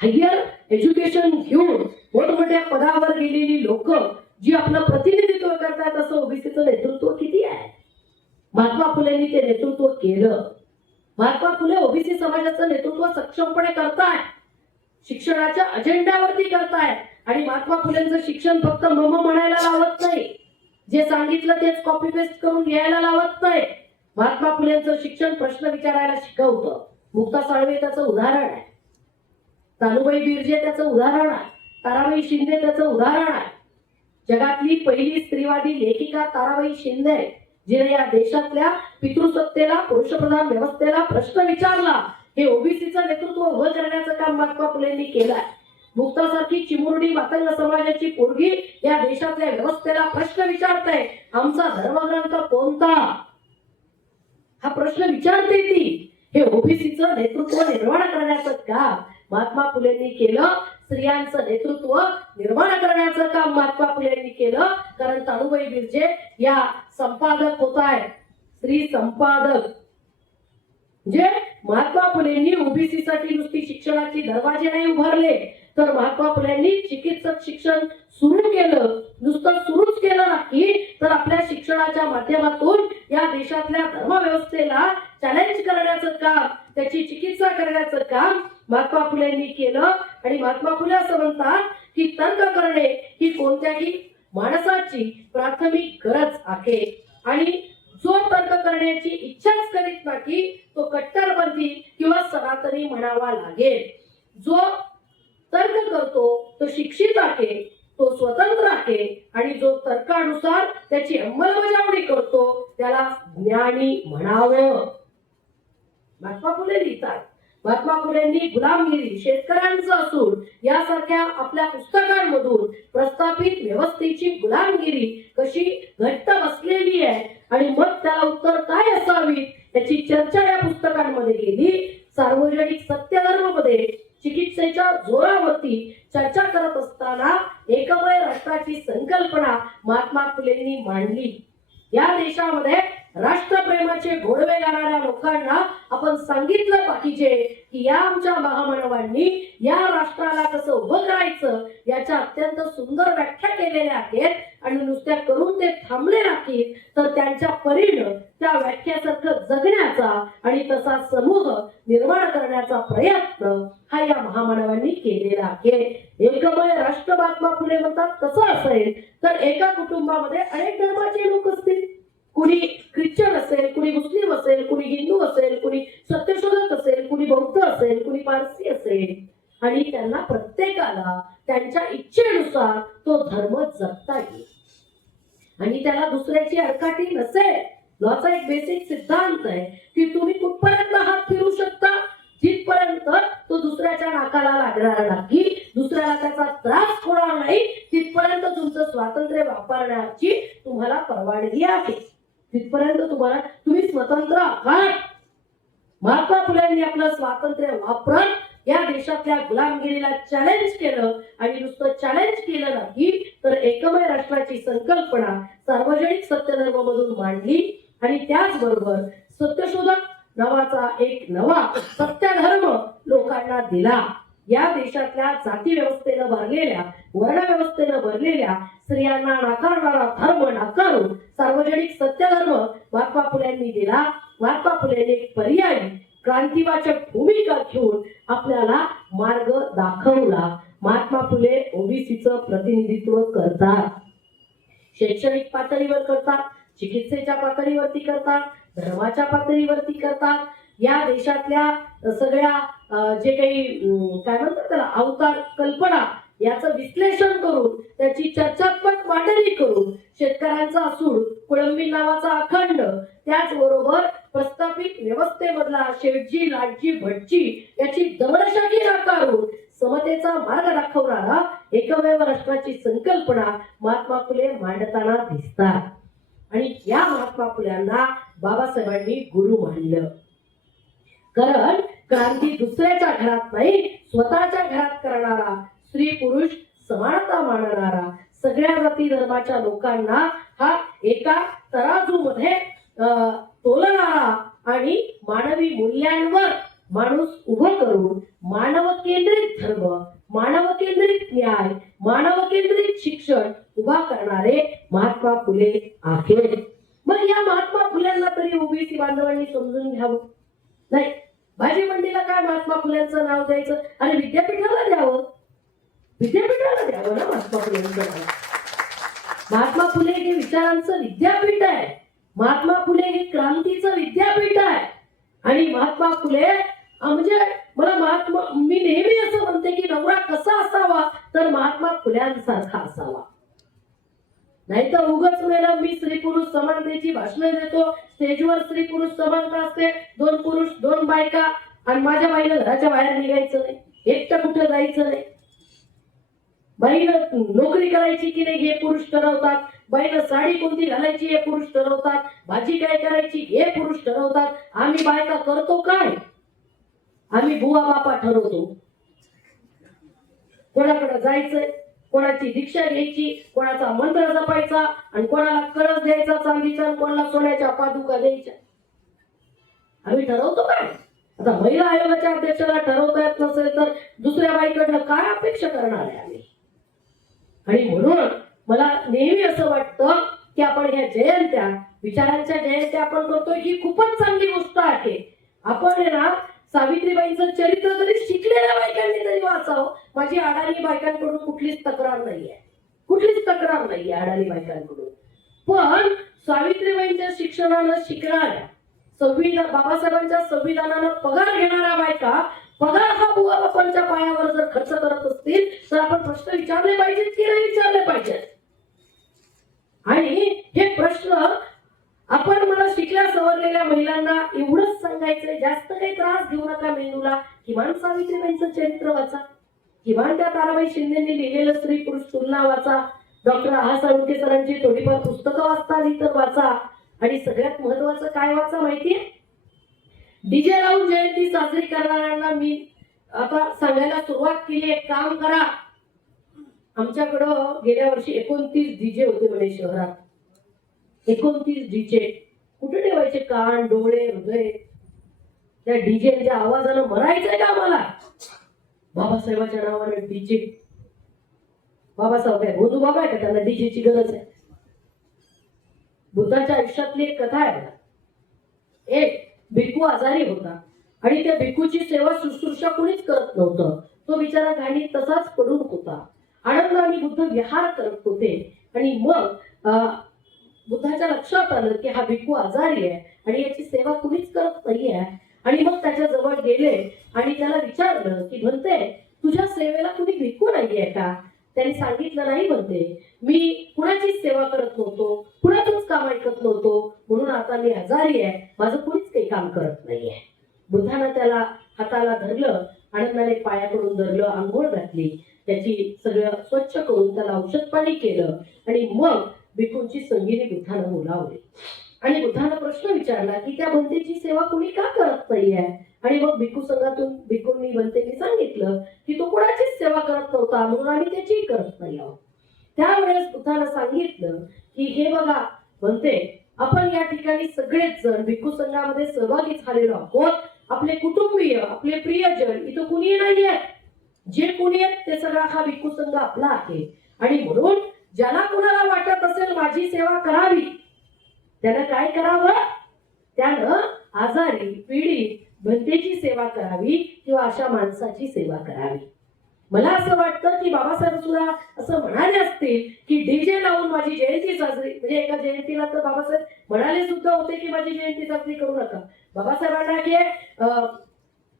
हायर एज्युकेशन घेऊन मोठमोठ्या पदावर गेलेली लोक जी आपलं प्रतिनिधित्व करतात असं ओबीसीचं नेतृत्व किती आहे? महात्मा फुलेंनी ते नेतृत्व केलं. महात्मा फुले ओबीसी समाजाचं नेतृत्व सक्षमपणे करतायत, शिक्षणाच्या अजेंड्यावरती करतायत आणि महात्मा फुलेंचं शिक्षण फक्त मम म्हणायला लावत नाही, जे सांगितलं तेच कॉपी पेस्ट करून लिहायला लावत नाही. महात्मा फुलेंचं शिक्षण प्रश्न विचारायला शिकवतं. मुक्ता साळवे त्याचं उदाहरण आहे, तानुबाई बिर्जे त्याचं उदाहरण आहे, ताराबाई शिंदे त्याचं उदाहरण आहे. जगातली पहिली स्त्रीवादी लेखिका ताराबाई शिंदे जिने या देशातल्या पितृसत्तेला पुरुषप्रधान व्यवस्थेला प्रश्न विचारला. हे ओबीसीचं नेतृत्व उभं करण्याचं काम महात्मा फुलेंनी केलंय. मुक्तासारखी चिमुरडी मातंग समाजाची पोरगी या देशातल्या व्यवस्थेला प्रश्न विचारते, आमचा धर्मग्रंथ कोणता? हा प्रश्न विचारते ती. हे ओबीसीचं नेतृत्व निर्माण करण्याचं काम महात्मा फुलेंनी केलं. स्त्रियांचं नेतृत्व निर्माण करण्याचं काम महात्मा फुलेंनी केलं. कारण तानुबाई बिर्जे या संपादक होत आहेत, स्त्री संपादक. म्हणजे महात्मा फुलेंनी ओबीसी साठी नुसती शिक्षणाची दरवाजे नाही उभारले तर महात्मा फुलेंनी चिकित्सक शिक्षण सुरू केलं. नुसतं सुरूच केलं नाही तर आपल्या शिक्षणाच्या माध्यमातून या देशातल्या धर्मव्यवस्थेला चॅलेंज करण्याचं काम, त्याची चिकित्सा करण्याचं काम महात्मा फुलेंनी केलं. आणि महात्मा फुले असं म्हणतात की तर्क करणे ही कोणत्याही माणसाची प्राथमिक गरज आहे आणि जो तर्क करण्याची इच्छाच करीत नाही तो कट्टरपंथी किंवा सनातनी म्हणावा लागेल. जो तर्क करतो तो शिक्षित आहे, तो स्वतंत्र आहे आणि जो तर्कानुसार त्याची अंमलबजावणी करतो त्याला ज्ञानी म्हणावं. महात्मा फुले लिहितात. महात्मा फुलेंनी गुलामगिरी, शेतकऱ्यांचं असून यासारख्या आपल्या पुस्तकांमधून प्रस्थापित व्यवस्थेची गुलामगिरी कशी घट्ट बसलेली आहे आणि मग त्याला उत्तर काय असावी याची चर्चा या पुस्तकांमध्ये केली. सार्वजनिक सत्यधर्म मध्ये चिकित्सेच्या जोरावरती चर्चा करत असताना एकमेव राष्ट्राची संकल्पना महात्मा फुलेंनी मांडली. या देशामध्ये राष्ट्रप्रेमाचे घोडवे गाणाऱ्या लोकांना आपण सांगितलं पाहिजे की या आमच्या महामानवांनी या राष्ट्राला कसं उभं करायचं याच्या अत्यंत सुंदर व्याख्या केलेल्या आहेत. आणि नुसत्या करून ते थांबले नाहीत, तर त्यांच्या परीनं त्या व्याख्यासारखं जगण्याचा आणि तसा समूह निर्माण करण्याचा प्रयत्न हा या महामानवांनी केलेला आहे. एकमेव राष्ट्र महात्मा फुले म्हणतात कसं असेल तर एका कुटुंबामध्ये अनेक धर्माचे लोक असतील. कुणी ख्रिश्चन असेल, कुणी मुस्लिम असेल, कुणी हिंदू असेल, कुणी सत्यशोधक असेल, कुणी बौद्ध असेल, कुणी पारसी असेल, आणि त्यांना प्रत्येकाला त्यांच्या इच्छेनुसार तो धर्म जगता येईल आणि त्याला दुसऱ्याची अडकाठी नसेल. याचा एक बेसिक सिद्धांत आहे की तुम्ही कुठपर्यंत हात फिरू शकता, जिथपर्यंत तो दुसऱ्याच्या नाकाला लागणार नाही, दुसऱ्याला त्याचा त्रास होणार नाही, तिथपर्यंत तुमचं स्वातंत्र्य वापरण्याची तुम्हाला परवानगी आहे. तिथपर्यंत तुम्ही स्वतंत्र आहात. महात्मा फुलेंनी आपलं स्वातंत्र्य वापरत या देशातल्या गुलामगिरीला चॅलेंज केलं आणि नुसतं चॅलेंज केलं नाही तर एकमेव राष्ट्राची संकल्पना सार्वजनिक सत्यधर्म मधून मांडली आणि त्याचबरोबर सत्यशोधक नावाचा एक नवा सत्यधर्म लोकांना दिला. या देशातल्या जाती व्यवस्थेनं भरलेल्या, वर्ण व्यवस्थेनं भरलेल्या स्त्रियांना नाकारणारा धर्म नाकारून सार्वजनिक सत्यधर्म महात्मा फुलेंनी दिला. महात्मा फुलेंनी एक पर्यायी क्रांतिवाचक भूमिका घेऊन आपल्याला मार्ग दाखवला. महात्मा फुले ओबीसीचं प्रतिनिधित्व करतात, शैक्षणिक पातळीवर करतात, चिकित्सेच्या पातळीवरती करतात, धर्माच्या पातळीवरती करतात. या देशातल्या सगळ्या जे काही काय म्हणतात त्याला अवतार कल्पना याचं विश्लेषण करून त्याची चर्चात्मक मांडणी करून शेतकऱ्यांचा असूड, कुळंबी नावाचा अखंड, त्याचबरोबर प्रस्थापित व्यवस्थेमधला शेठजी, लाटजी, भटजी याची दमनशाही नाकारून समतेचा मार्ग दाखवणारा एकमेव राष्ट्राची संकल्पना महात्मा फुले मांडताना दिसतात. आणि या महात्मा फुल्यांना बाबासाहेबांनी गुरु मानलं. कारण क्रांती दुसऱ्याच्या घरात नाही, स्वतःच्या घरात करणारा, स्त्री पुरुष समानता मानणारा, सगळ्या जाती धर्माच्या लोकांना हा एका तराजूमध्ये तोलणारा आणि मानवी मूल्यांवर माणूस उभं करून मानव केंद्रित धर्म, मानव केंद्रित न्याय, मानव केंद्रित शिक्षण उभा करणारे महात्मा फुले आहेत. मग या महात्मा फुल्यांना तरी ओबीसी बांधवांनी समजून घ्यावं. नाही, भाजी मंडीला काय महात्मा फुल्यांचं नाव द्यायचं आणि विद्यापीठाला द्यावं, विद्यापीठाला द्यावं ना महात्मा फुलेंचं नाव. महात्मा फुले हे विचारांचं विद्यापीठ आहे, महात्मा फुले हे क्रांतीचं विद्यापीठ आहे. आणि महात्मा फुले म्हणजे मी नेहमी असं म्हणते की नवरा कसा असावा तर महात्मा फुल्यांसारखा असावा. नाही तर उगाच मॅडम मी स्त्री पुरुष समानतेची भाषणं देतो, स्टेजवर स्त्री पुरुष समानता असते, 2 पुरुष 2 बायका, आणि माझ्या बाईला घराच्या बाहेर निघायचं नाही, एकटं कुठं जायचं नाही, बाईनं नोकरी करायची की नाही हे पुरुष ठरवतात, बाईनं साडी कोणती घालायची हे पुरुष ठरवतात, भाजी काय करायची हे पुरुष ठरवतात. आम्ही बायका करतो काय? आम्ही बुवा बापा ठरवतो. कोणाकडे जायचंय, कोणाची दीक्षा घ्यायची, कोणाचा मंत्र जपायचा, आणि कोणाला कळस द्यायचा चांदीचा, कोणाला सोन्याच्या पादुका द्यायच्या. आम्ही ठरवतो काय? आता महिला आयोगाच्या अध्यक्षाला ठरवता येत नसेल तर दुसऱ्या बाईकडनं काय अपेक्षा करणार आहे आम्ही? आणि म्हणून मला नेहमी असं वाटतं की आपण ह्या जयंत्या, विचारांच्या जयंत्या आपण करतोय ही खूपच चांगली गोष्ट आहे. आपण ना सावित्रीबाईंचं चरित्र तरी शिकलेल्या बायकांनी तरी वाचावं. माझी अडाणी बायकांकडून कुठलीच तक्रार नाहीये, कुठलीच तक्रार नाहीये अडाणी बायकांकडून. पण सावित्रीबाईंच्या शिक्षणानं शिकणाऱ्या, बाबासाहेबांच्या संविधानानं पगार घेणाऱ्या बायका पगार हा बुवा बापांच्या पायावर जर खर्च करत असतील तर आपण प्रश्न विचारले पाहिजेत की नाही विचारले पाहिजेत. आणि हे प्रश्न आपण मला शिकल्या सवरलेल्या महिलांना एवढंच सांगायचंय, जास्त काही त्रास घेऊ नका मेंदूला. किमान सावित्रीबाईंचं चरित्र वाचा, किमान त्या ताराबाई शिंदेनी लिहिलेलं स्त्री पुरुष तुलना वाचा, डॉक्टर आहा साळुंखे सरांची थोडीफार पुस्तकं वाचता आली तर वाचा. आणि सगळ्यात महत्वाचं काय वाचा माहितीये? डीजे लावून जयंती साजरी करणाऱ्यांना मी आता सांगायला सुरुवात केली, एक काम करा, आमच्याकडं गेल्या वर्षी 29 डीजे होते म्हणे शहरात. 29 डीजे कुठे ठेवायचे? कान, डोळे, हृदय त्या डीजेच्या आवाजानं मरायचंय का आम्हाला? बाबासाहेबांच्या नावाने डीजे. बाबासाहेब काय भोजू बाबा आहे का त्यांना डीजेची गरज आहे? बुद्धाच्या आयुष्यातली एक कथा आहे बघा. एक भिक्खू आजारी होता आणि त्या भिक्खूची सेवा शुश्रूषा कोणीच करत नव्हतं. तो बिचारा घाणीत तसाच पडून होता. आनंद आणि बुद्ध विहार करत होते आणि मग बुद्धाच्या लक्षात आलं की हा भिक्खू आजारी आहे आणि याची सेवा कुणीच करत नाहीये. आणि मग त्याच्या जवळ गेले आणि त्याला विचारलं की म्हणते तुझ्या सेवेला कुणी भिक्खू नाहीये का? त्यांनी सांगितलं नाही म्हणते, मी कुणाचीच सेवा करत नव्हतो, कुणाचंच काम ऐकत नव्हतो, म्हणून आता मी आजारी आहे, माझं कुणीच काही काम करत नाहीये. बुद्धानं त्याला हाताला धरलं, आनंदाने पायाकडून धरलं, आंघोळ घातली, त्याची सगळं स्वच्छ करून त्याला औषध पाणी केलं आणि मग भिक्खूंची संगीने बुद्धानं बोलावली आणि बुद्धानं प्रश्न विचारला की त्या बनतेची सेवा कुणी का करत नाहीये? आणि मग भिक्खू संघातून भिक्खूंनी बनतेने सांगितलं की तो कोणाचीच सेवा करत नव्हता म्हणून आम्ही त्याची करत नाही आहोत. त्यावेळेस बुद्धानं सांगितलं की हे बघा बनते, आपण या ठिकाणी सगळेच जण भिक्खू संघामध्ये सहभागी झालेलो आहोत. आपले कुटुंबीय, आपले प्रियजन इथं कुणी नाहीये. जे कुणी आहेत ते सगळा हा भिक्खू संघ आपला आहे. आणि म्हणून ज्याला कुणाला वाटत असेल माझी सेवा करावी, त्यानं काय करावं? त्यानं आजारी पीडित बनतेची सेवा करावी किंवा अशा माणसाची सेवा करावी. मला असं वाटतं की बाबासाहेब सुद्धा असं म्हणाले असतील की डीजे लावून माझी जयंती साजरी, म्हणजे एका जयंतीला तर बाबासाहेब म्हणाले सुद्धा होते की माझी जयंती साजरी करू नका. बाबासाहेबांना हे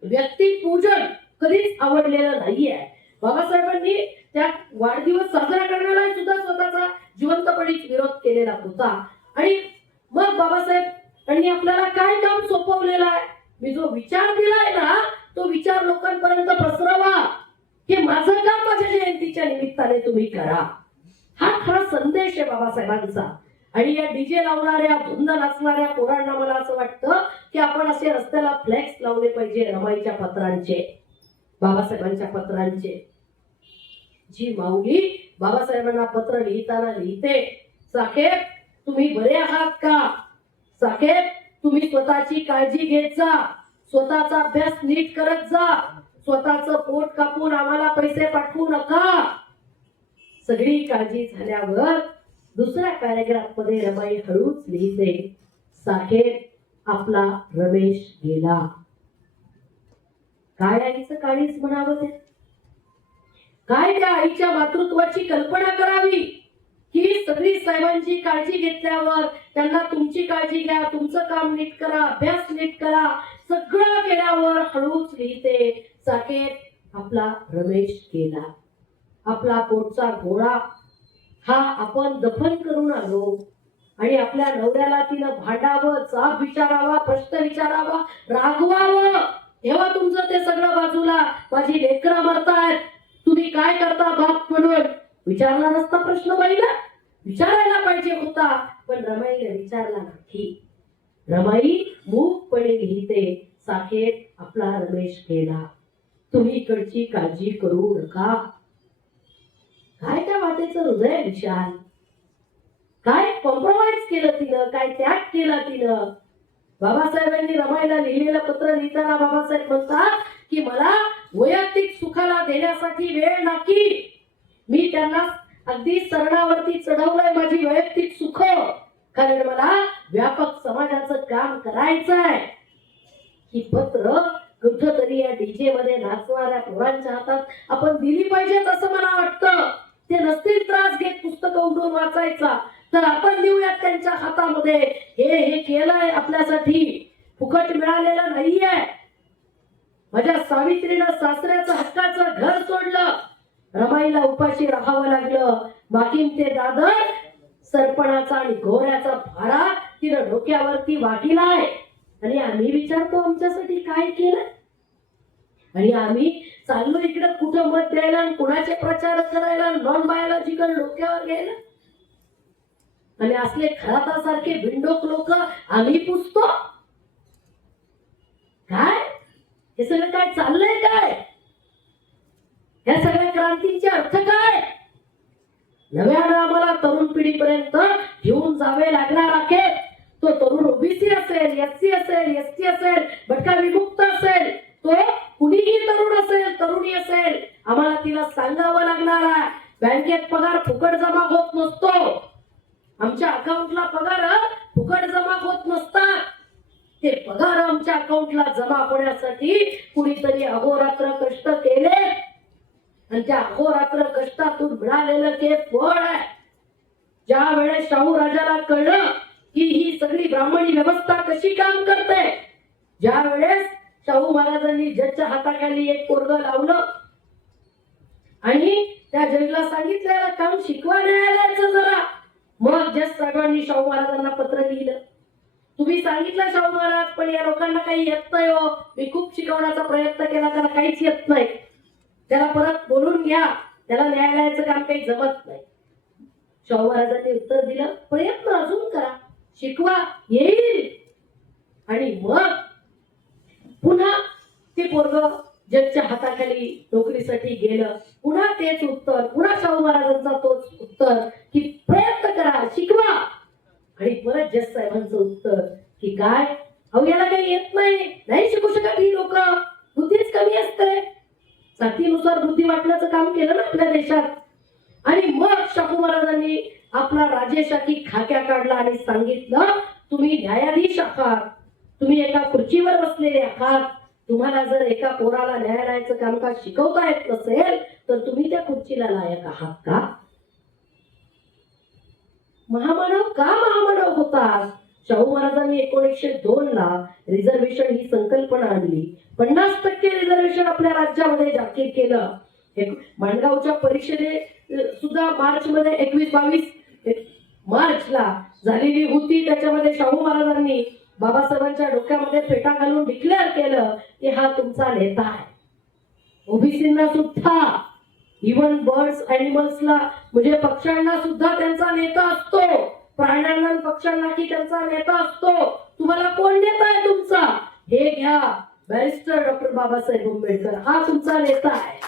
व्यक्ती पूजन कधीच आवडलेलं नाहीये. बाबासाहेबांनी त्या वाढदिवस साजरा करण्याला सुद्धा स्वतःचा जिवंतपणे विरोध केलेला होता. आणि मग बाबासाहेबांनी आपल्याला काय काम सोपवलेलं आहे? मी जो विचार दिलाय ना तो विचार लोकांपर्यंत पसरवा, हे माझं काम माझ्या जयंतीच्या निमित्ताने तुम्ही करा. हा खरा संदेश आहे बाबासाहेबांचा. आणि या डीजे लावणाऱ्या, धुंद नाचणाऱ्या पोरांना मला असं वाटतं की आपण असे रस्त्याला फ्लेक्स लावले पाहिजे रमाईच्या पत्रांचे, बाबासाहेबांच्या पत्रांचे. जी माऊली बाबासाहेबांना पत्र लिहिताना लिहिते, साहेब तुम्ही बरे आहात का? साहेब तुम्ही स्वतःची काळजी घेत जा, स्वतःचा अभ्यास नीट करत जा, स्वतःचं पोट कापून आम्हाला पैसे पाठवू नका. सगळी काळजी झाल्यावर दुसऱ्या पॅरेग्राफ मध्ये रमाई हळूच लिहिते, साहेब आपला रमेश गेला. काय आईचं काळीच म्हणावं ते? काय त्या आईच्या मातृत्वाची कल्पना करावी की सगळी साहेबांची काळजी घेतल्यावर त्यांना तुमची काळजी घ्या, तुमचं काम नीट करा, अभ्यास नीट करा, सगळं केल्यावर हळूच लिहिते, साकेत आपला रमेश गेला. आपला पोटचा गोळा हा आपण दफन करून आलो आणि आपल्या नवऱ्याला तिनं भांडावं, जाब विचारावा, प्रश्न विचारावा, रागवावं. तेव्हा तुमचं ते सगळं बाजूला, माझी लेकरं मरतायत, तुम्ही काय करता बाप म्हणून विचारला नसता प्रश्न बाईला? विचारायला पाहिजे होता, पण रमाईला विचारला नाही. रमाई मूकपणे लिहिते, साकेत आपला रमेश गेला, तुम्ही इकडची काळजी करू नका. काय त्या मातेचं हृदय विशाल, काय कॉम्प्रोमाइज केलं तिनं, काय त्याग केला तिनं. बाबासाहेबांनी रमाईला लिहिलेलं पत्र लिहिताना बाबासाहेब म्हणतात की मला वैयक्तिक सुखाला देण्यासाठी वेळ नाही, मी त्यांना अगदी सरणावरती चढवलंय माझी वैयक्तिक सुख, कारण मला व्यापक समाजाचं काम करायचं आहे. ही पत्र कुठंतरी या डीजे मध्ये नाचणाऱ्या पोरांच्या हातात आपण दिली पाहिजेत असं मला वाटतं. ते नसतील त्रास घेत पुस्तकं उघडून वाचायचा, तर आपण देऊयात त्यांच्या हातामध्ये, हे केलंय आपल्यासाठी, फुकट मिळालेलं नाहीये. माझ्या सावित्रीनं सासऱ्याचं हक्काचं घर सोडलं, रमाईला उपाशी राहावं लागलं, मागीन ते दादर सरपणाचा आणि घोऱ्याचा भारा तिनं डोक्यावरती वाहिलाय. आणि आम्ही विचारतो आमच्यासाठी काय केलं? आणि आम्ही चाललो इकडे कुठं मत द्यायला आणि कुणाचे प्रचार करायला, नॉन बायोलॉजिकल डोक्यावर घ्यायला. आणि असले खरातासारखे बिंडोक लोक आम्ही पुसतो. काय हे सगळं काय चाललंय? काय ह्या सगळ्या क्रांतींचे अर्थ काय? नव्यानं आम्हाला तरुण पिढीपर्यंत घेऊन जावे लागणार आहे. तो तरुण ओबीसी असेल, एससी असेल, एसटी असेल, भटका विमुक्त असेल, तो कुणीही तरुण असेल, तरुणी असेल, आम्हाला तिला सांगावं लागणार आहे. बँकेत पगार फुकट जमा होत नसतो. आमच्या अकाउंटला पगार फुकट जमा होत नसतात. ते पगार आमच्या अकाउंटला जमा होण्यासाठी कुणीतरी अहोरात्र कष्ट केले आणि त्या अहोरात्र कष्टातून मिळालेलं ते फळ आहे. ज्या वेळेस शाहू राजाला कळलं की ही सगळी ब्राह्मणी व्यवस्था कशी काम करते, ज्या वेळेस शाहू महाराजांनी जजच्या हाताखाली एक पोरगं लावलं आणि त्या जजला सांगितलं काम शिकवा न्यायालयाचं जरा, मग जज साहेबांनी शाहू महाराजांना पत्र लिहिलं. तुम्ही सांगितलं शाहू महाराज, पण या लोकांना काही येत नाही हो, मी खूप शिकवण्याचा प्रयत्न केला, त्याला काहीच येत नाही, त्याला परत बोलून घ्या, त्याला न्यायालयाचं काम काही जमत नाही. शाहू महाराजांनी उत्तर दिलं, प्रयत्न अजून करा, शिकवा, येईल. आणि मग पुन्हा ते पोरगं जजच्या हाताखाली नोकरीसाठी गेलं. पुन्हा तेच उत्तर, पुन्हा शाहू महाराजांचा तोच उत्तर की प्रयत्न करा, शिकवा. आणि परत जज साहेबांचं उत्तर की काय, अहो याला काही येत नाही शिकू शकत ही लोक, बुद्धीच कमी असते. जातीनुसार बुद्धी वाटण्याचं काम केलं ना आपल्या देशात. आणि मग शाहू महाराजांनी आपला राजेशाही खाक्या काढला आणि सांगितलं, तुम्ही न्यायाधीश आहात, तुम्ही एका खुर्चीवर बसलेले आहात, तुम्हाला जर एका पोराला न्यायालयाचं कामकाज शिकवता येत नसेल तर तुम्ही त्या खुर्चीला लायक आहात का? महामानव का महामानव होता? शाहू महाराजांनी 1902 ला रिझर्वेशन ही संकल्पना आणली. 50% रिझर्वेशन आपल्या राज्यामध्ये जाहीर केलं. माणगावच्या परिषदे सुद्धा मार्च मध्ये 21-22 मार्चला झालेली होती. त्याच्यामध्ये शाहू महाराजांनी बाबासाहेबांच्या डोक्यामध्ये फेटा घालून डिक्लेअर केलं की हा तुमचा नेता आहे. ओबीसींना सुद्धा, इव्हन बर्ड्स अॅनिमल्सला म्हणजे पक्ष्यांना सुद्धा त्यांचा नेता असतो, प्राण्यांना पक्ष्यांना की त्यांचा नेता असतो. तुम्हाला कोण नेता आहे तुमचा? हे घ्या, बॅरिस्टर डॉक्टर बाबासाहेब आंबेडकर हा तुमचा नेता आहे.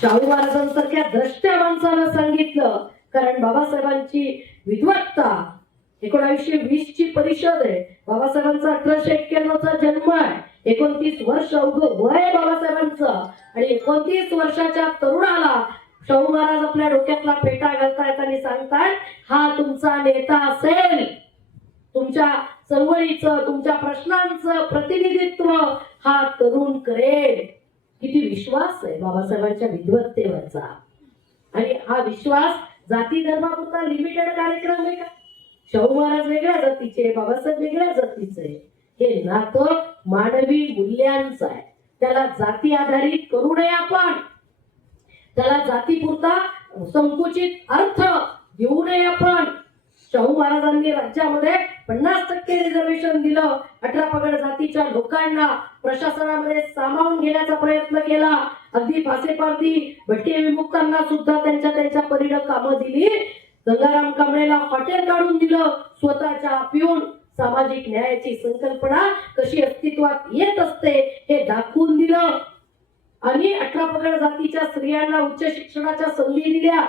शाहू महाराजांसारख्या द्रष्ट्या माणसानं सांगितलं, कारण बाबासाहेबांची विद्वत्ता 1920 ची परिषद आहे. बाबासाहेबांचा 1891 चा जन्म आहे. 29 वर्ष अवघं वय बाबासाहेबांचं आणि 29 वर्षाच्या तरुणाला शाहू महाराज आपल्या डोक्यातला फेटा घालतायत आणि सांगतायत हा तुमचा नेता असेल, तुमच्या चळवळीचं, तुमच्या प्रश्नांचं प्रतिनिधित्व हा तरुण करेल. किती विश्वास आहे बाबासाहेबांच्या विद्वत्तेवरचा. आणि हा विश्वास जाती धर्मापुरता लिमिटेड कार्यक्रम आहे का? शाहू महाराज वेगळ्या जातीचे, बाबासाहेब वेगळ्या जातीचे. हे नातं मानवी मूल्यांचं आहे. त्याला जाती आधारित करू नये आपण, त्याला जातीपुरता संकुचित अर्थ देऊ नये आपण. शाहू महाराजांनी राज्यामध्ये 50% रिझर्वेशन दिलं. 18 पगड जातीच्या लोकांना प्रशासनामध्ये सामावून घेण्याचा प्रयत्न केला. अगदी फासेपारधी भटके विमुक्तांना सुद्धा त्यांच्या परीनं कामं दिली. गंगाराम कांबळेला हॉटेल काढून दिलं. स्वतःच्या पिऊन सामाजिक न्यायाची संकल्पना कशी अस्तित्वात येत असते हे दाखवून दिलं. आणि 18 पगड जातीच्या स्त्रियांना उच्च शिक्षणाच्या संधी दिल्या.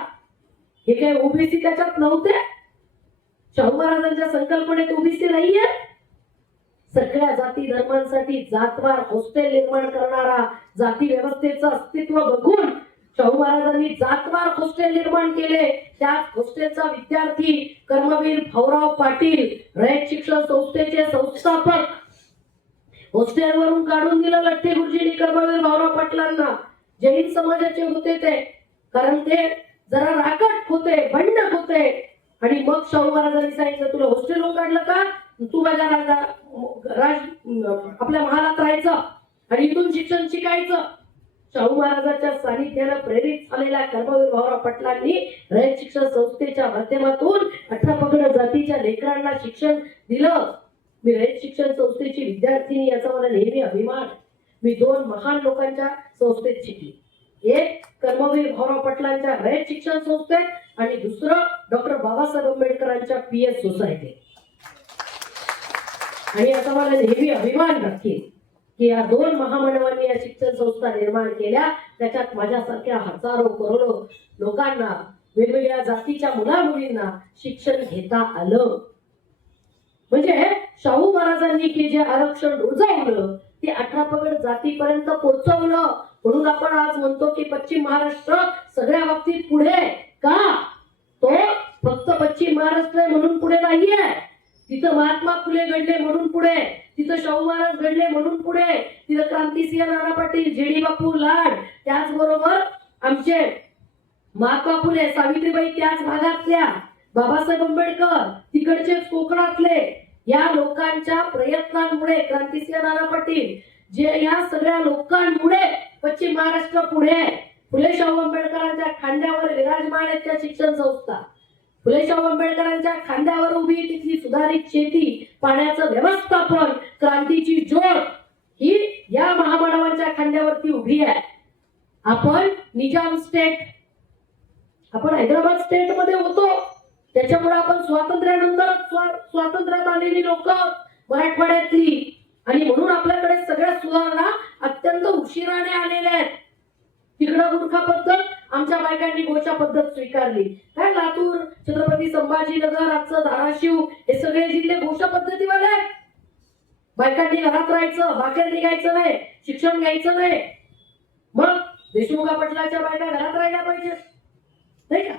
हे काही ओबीसी त्याच्यात नव्हते. शाहू महाराजांच्या संकल्पनेत ओबीसी नाहीये. सगळ्या जाती धर्मांसाठी जातवार हॉस्टेल निर्माण करणारा जाती व्यवस्थेचं अस्तित्व बघून शाहू महाराजांनी जातवार हॉस्टेल निर्माण केले. त्याच हॉस्टेलचा विद्यार्थी कर्मवीर भाऊराव पाटील, रयत शिक्षण संस्थेचे संस्थापक, हॉस्टेलवरून काढून दिलं लठ्ठे गुरुजींनी कर्मवीर भाऊराव पाटलांना. जैन समाजाचे होते ते, कारण ते जरा राकट होते, बंडक होते. आणि मग शाहू महाराजांनी सांगितलं तुला हॉस्टेलवरून काढलं का, तू माझ्या आपल्या महालात राहायचं आणि इथून शिक्षण शिकायचं. शाहू महाराजांच्या सानिध्यानं प्रेरित झालेल्या कर्मवीर भाऊराव पाटलांनी रयत शिक्षण संस्थेच्या माध्यमातून 18 पगड जातीच्या लेकरांना शिक्षण दिलं. मी रयत शिक्षण संस्थेची विद्यार्थिनी, याचा मला नेहमी अभिमान. मी 2 महान लोकांच्या संस्थेत शिकली. एक कर्मवीर भाऊराव पाटलांच्या रयत शिक्षण संस्थेत आणि दुसरं डॉक्टर बाबासाहेब आंबेडकरांच्या PS सोसायटीत. आणि याचा मला नेहमी अभिमान राखील की या 2 महामानवांनी या शिक्षण संस्था निर्माण केल्या. त्याच्यात माझ्यासारख्या हजारो करोडो लोकांना, वेगवेगळ्या जातीच्या मुला मुलींना शिक्षण घेता आलं. म्हणजे शाहू महाराजांनी की जे आरक्षण रुजवलं ते 18 पगड जातीपर्यंत पोहोचवलं. म्हणून आपण आज म्हणतो की पश्चिम महाराष्ट्र सगळ्या बाबतीत पुढे आहे. का? तो फक्त पश्चिम महाराष्ट्र आहे म्हणून पुढे नाहीये. तिथं महात्मा फुले घडले म्हणून पुढे, तिथं शाहू महाराज घडले म्हणून पुढे, तिथं क्रांतिसिंह नाना पाटील, जी.डी. बापू लाड, त्याचबरोबर आमचे महात्मा फुले, सावित्रीबाई त्याच भागातल्या, बाबासाहेब आंबेडकर तिकडचे कोकणातले, या लोकांच्या प्रयत्नांमुळे, क्रांतिसिंह नाना पाटील, जे या सगळ्या लोकांमुळे पश्चिम महाराष्ट्र पुढे आहे. फुले शाहू आंबेडकरांच्या खांद्यावर विराजमान आहेत त्या शिक्षण संस्था. फुले शाहू आंबेडकरांच्या खांद्यावर उभी तिथली सुधारित शेती, पाण्याचं व्यवस्थापन, क्रांतीची ज्योत ही या महामानवांच्या खांद्यावरती उभी आहे. आपण निजाम स्टेट, आपण हैदराबाद स्टेट मध्ये होतो, त्याच्यामुळे आपण स्वातंत्र्यानंतर स्वातंत्र्यात आलेली लोक मराठवाड्यातली, आणि म्हणून आपल्याकडे सगळ्या सुधारणा अत्यंत उशिराने आलेल्या आहेत. तिकडं गुरखा पद्धत, आमच्या बायकांनी गोशा पद्धत स्वीकारली. काय लातूर, छत्रपती संभाजीनगर, आजचं धाराशिव, हे सगळे जिल्हे गोशा पद्धतीवाले आहेत. बायकांनी घरात राहायचं, बाहेर निघायचं नाही, शिक्षण घ्यायचं नाही. मग देशमुखा पटलाच्या बायका घरात राहायला पाहिजे नाही का?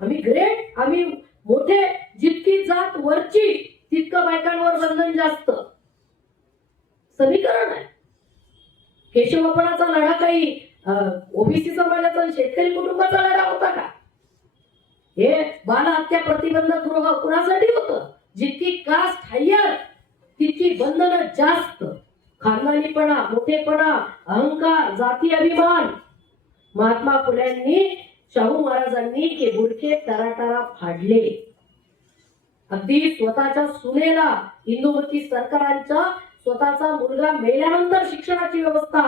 आम्ही ग्रेट, आम्ही मोठे. जितकी जात वरची तितकं बायकांवर बंधन जास्त. समीकरण आहे. केशवपणाचा लढा काही ओबीसी समाजाचा, शेतकरी कुटुंबाचा लढा होता का? हे बाल हत्या प्रतिबंधक गृह कुणासाठी होतं? जितकी कास्ट हायर तितकी बंधनं जास्त. खानदानीपणा, मोठेपणा, अहंकार, जाती अभिमान. महात्मा फुल्यांनी, शाहू महाराजांनी हे बुडके टराटरा फाडले. अगदी स्वतःच्या सुनेला, इंदुमती सरकारांच्या स्वतःचा मुलगा मेल्यानंतर शिक्षणाची व्यवस्था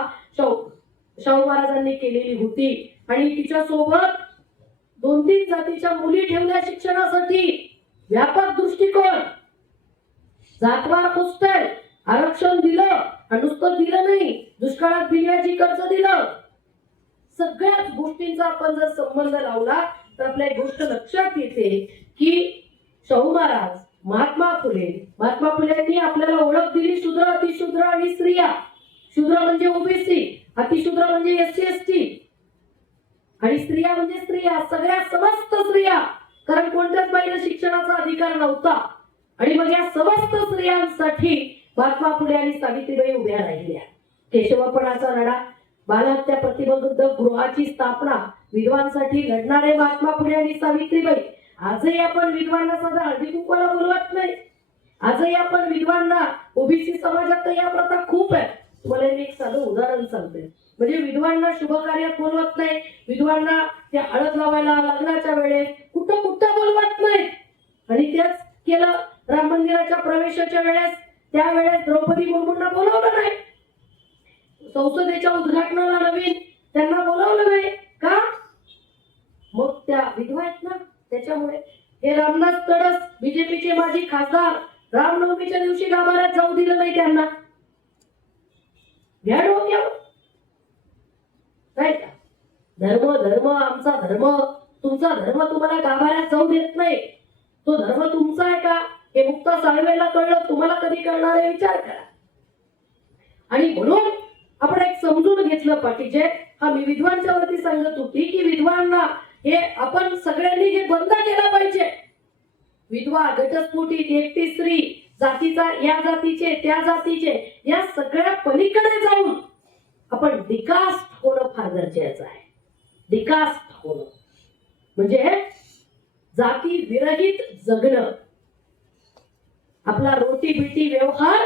शाहू महाराजांनी केलेली होती. आणि तिच्या सोबत 2-3 जातीच्या मुली ठेवल्या शिक्षणासाठी. व्यापक दृष्टिकोन. जातवार पुस्तक आरक्षण दिलं, आणि नुसतं दिलं नाही, दुष्काळात बिनव्याजी कर्ज दिलं. सगळ्याच गोष्टींचा आपण जर संबंध लावला तर आपल्या एक गोष्ट लक्षात येते की शाहू महाराज, महात्मा फुलेंनी आपल्याला ओळख दिली शूद्र, अतिशूद्र आणि स्त्रिया. शूद्र म्हणजे ओबीसी, अतिशूद्र म्हणजे एससी एसटी, आणि स्त्रिया म्हणजे स्त्रिया, सगळ्या समस्त स्त्रिया. कारण कोणत्याच बाईला शिक्षणाचा अधिकार नव्हता. आणि मग या समस्त स्त्रियांसाठी महात्मा फुले आणि सावित्रीबाई उभ्या राहिल्या. केशवपणाचा लढा, बालहत्या प्रतिबंधक गृहाची स्थापना, विधवांसाठी लढणारे महात्मा फुले आणि सावित्रीबाई. आजही आपण विधवांना साधा हळदी कुंकवाला बोलवत नाही. आजही आपण विधवांना, ओबीसी समाजात या प्रथा खूप आहे. तुम्हाला मी एक साधं उदाहरण सांगते. म्हणजे विधवांना शुभ कार्यात बोलवत नाही, विधवांना त्या हळद लावायला लग्नाच्या वेळेस कुठं बोलवत नाही. आणि तेच केलं राम मंदिराच्या प्रवेशाच्या वेळेस. त्यावेळेस द्रौपदी मुर्मूंना बोलवलं नाही, संसदेच्या उद्घाटनाला नवीन त्यांना बोलवलं नाही. का? मग त्या विधवा आहेत ना, त्याच्यामुळे. हे रामनाथ तडस, बीजेपीचे माजी खासदार, रामनवमीच्या दिवशी गाभाऱ्यात जाऊ दिलं नाही त्यांना. घ्या डोक्यावर. काय का? धर्म आमचा धर्म, तुमचा धर्म तुम्हाला गाभाऱ्यात जाऊ देत नाही. तो धर्म तुमचा आहे का हे मुक्ता साळवेला कळलं, तुम्हाला कधी कळणार आहे विचार करा. आणि म्हणून आपण एक समजून घेतलं पाहिजे. हा मी विधवांच्या वरती सांगत होती की विधवांना हे आपण सगळ्यांनी हे बंद केलं पाहिजे. विधवा, घटस्फोटित, एकटी स्त्री, जातीचा, या जातीचे, त्या जातीचे, या सगळ्या पलीकडे जाऊन आपण डिकास्ट होणं फार गरजेचं आहे. डिकास्ट होणं म्हणजे जाती विरहित जगणं. आपला रोटी बिटी व्यवहार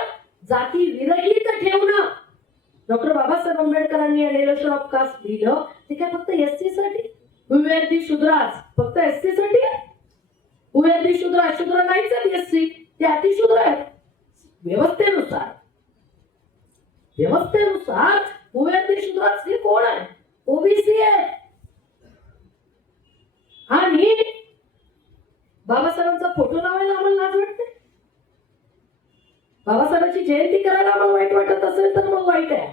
जाती विरहित ठेवणं. डॉक्टर बाबासाहेब आंबेडकरांनी रिलेशन ऑफ कास्ट दिलं ते काय फक्त एससी साठी? विद्यार्थी शूद्रास फक्त एससी साठी आहे? विद्यार्थी शूद्र अशूद्र नाहीच आहेत एससी, ते अतिशूद्र आहेत. व्यवस्थेनुसार विद्यार्थी शूद्रास हे कोण आहे? ओबीसी आहे. आणि बाबासाहेबांचा फोटो लावायला आम्हाला लाज वाटते. बाबासाहेबांची जयंती करायला आम्हाला वाईट वाटत असेल तर मग वाईट आहे.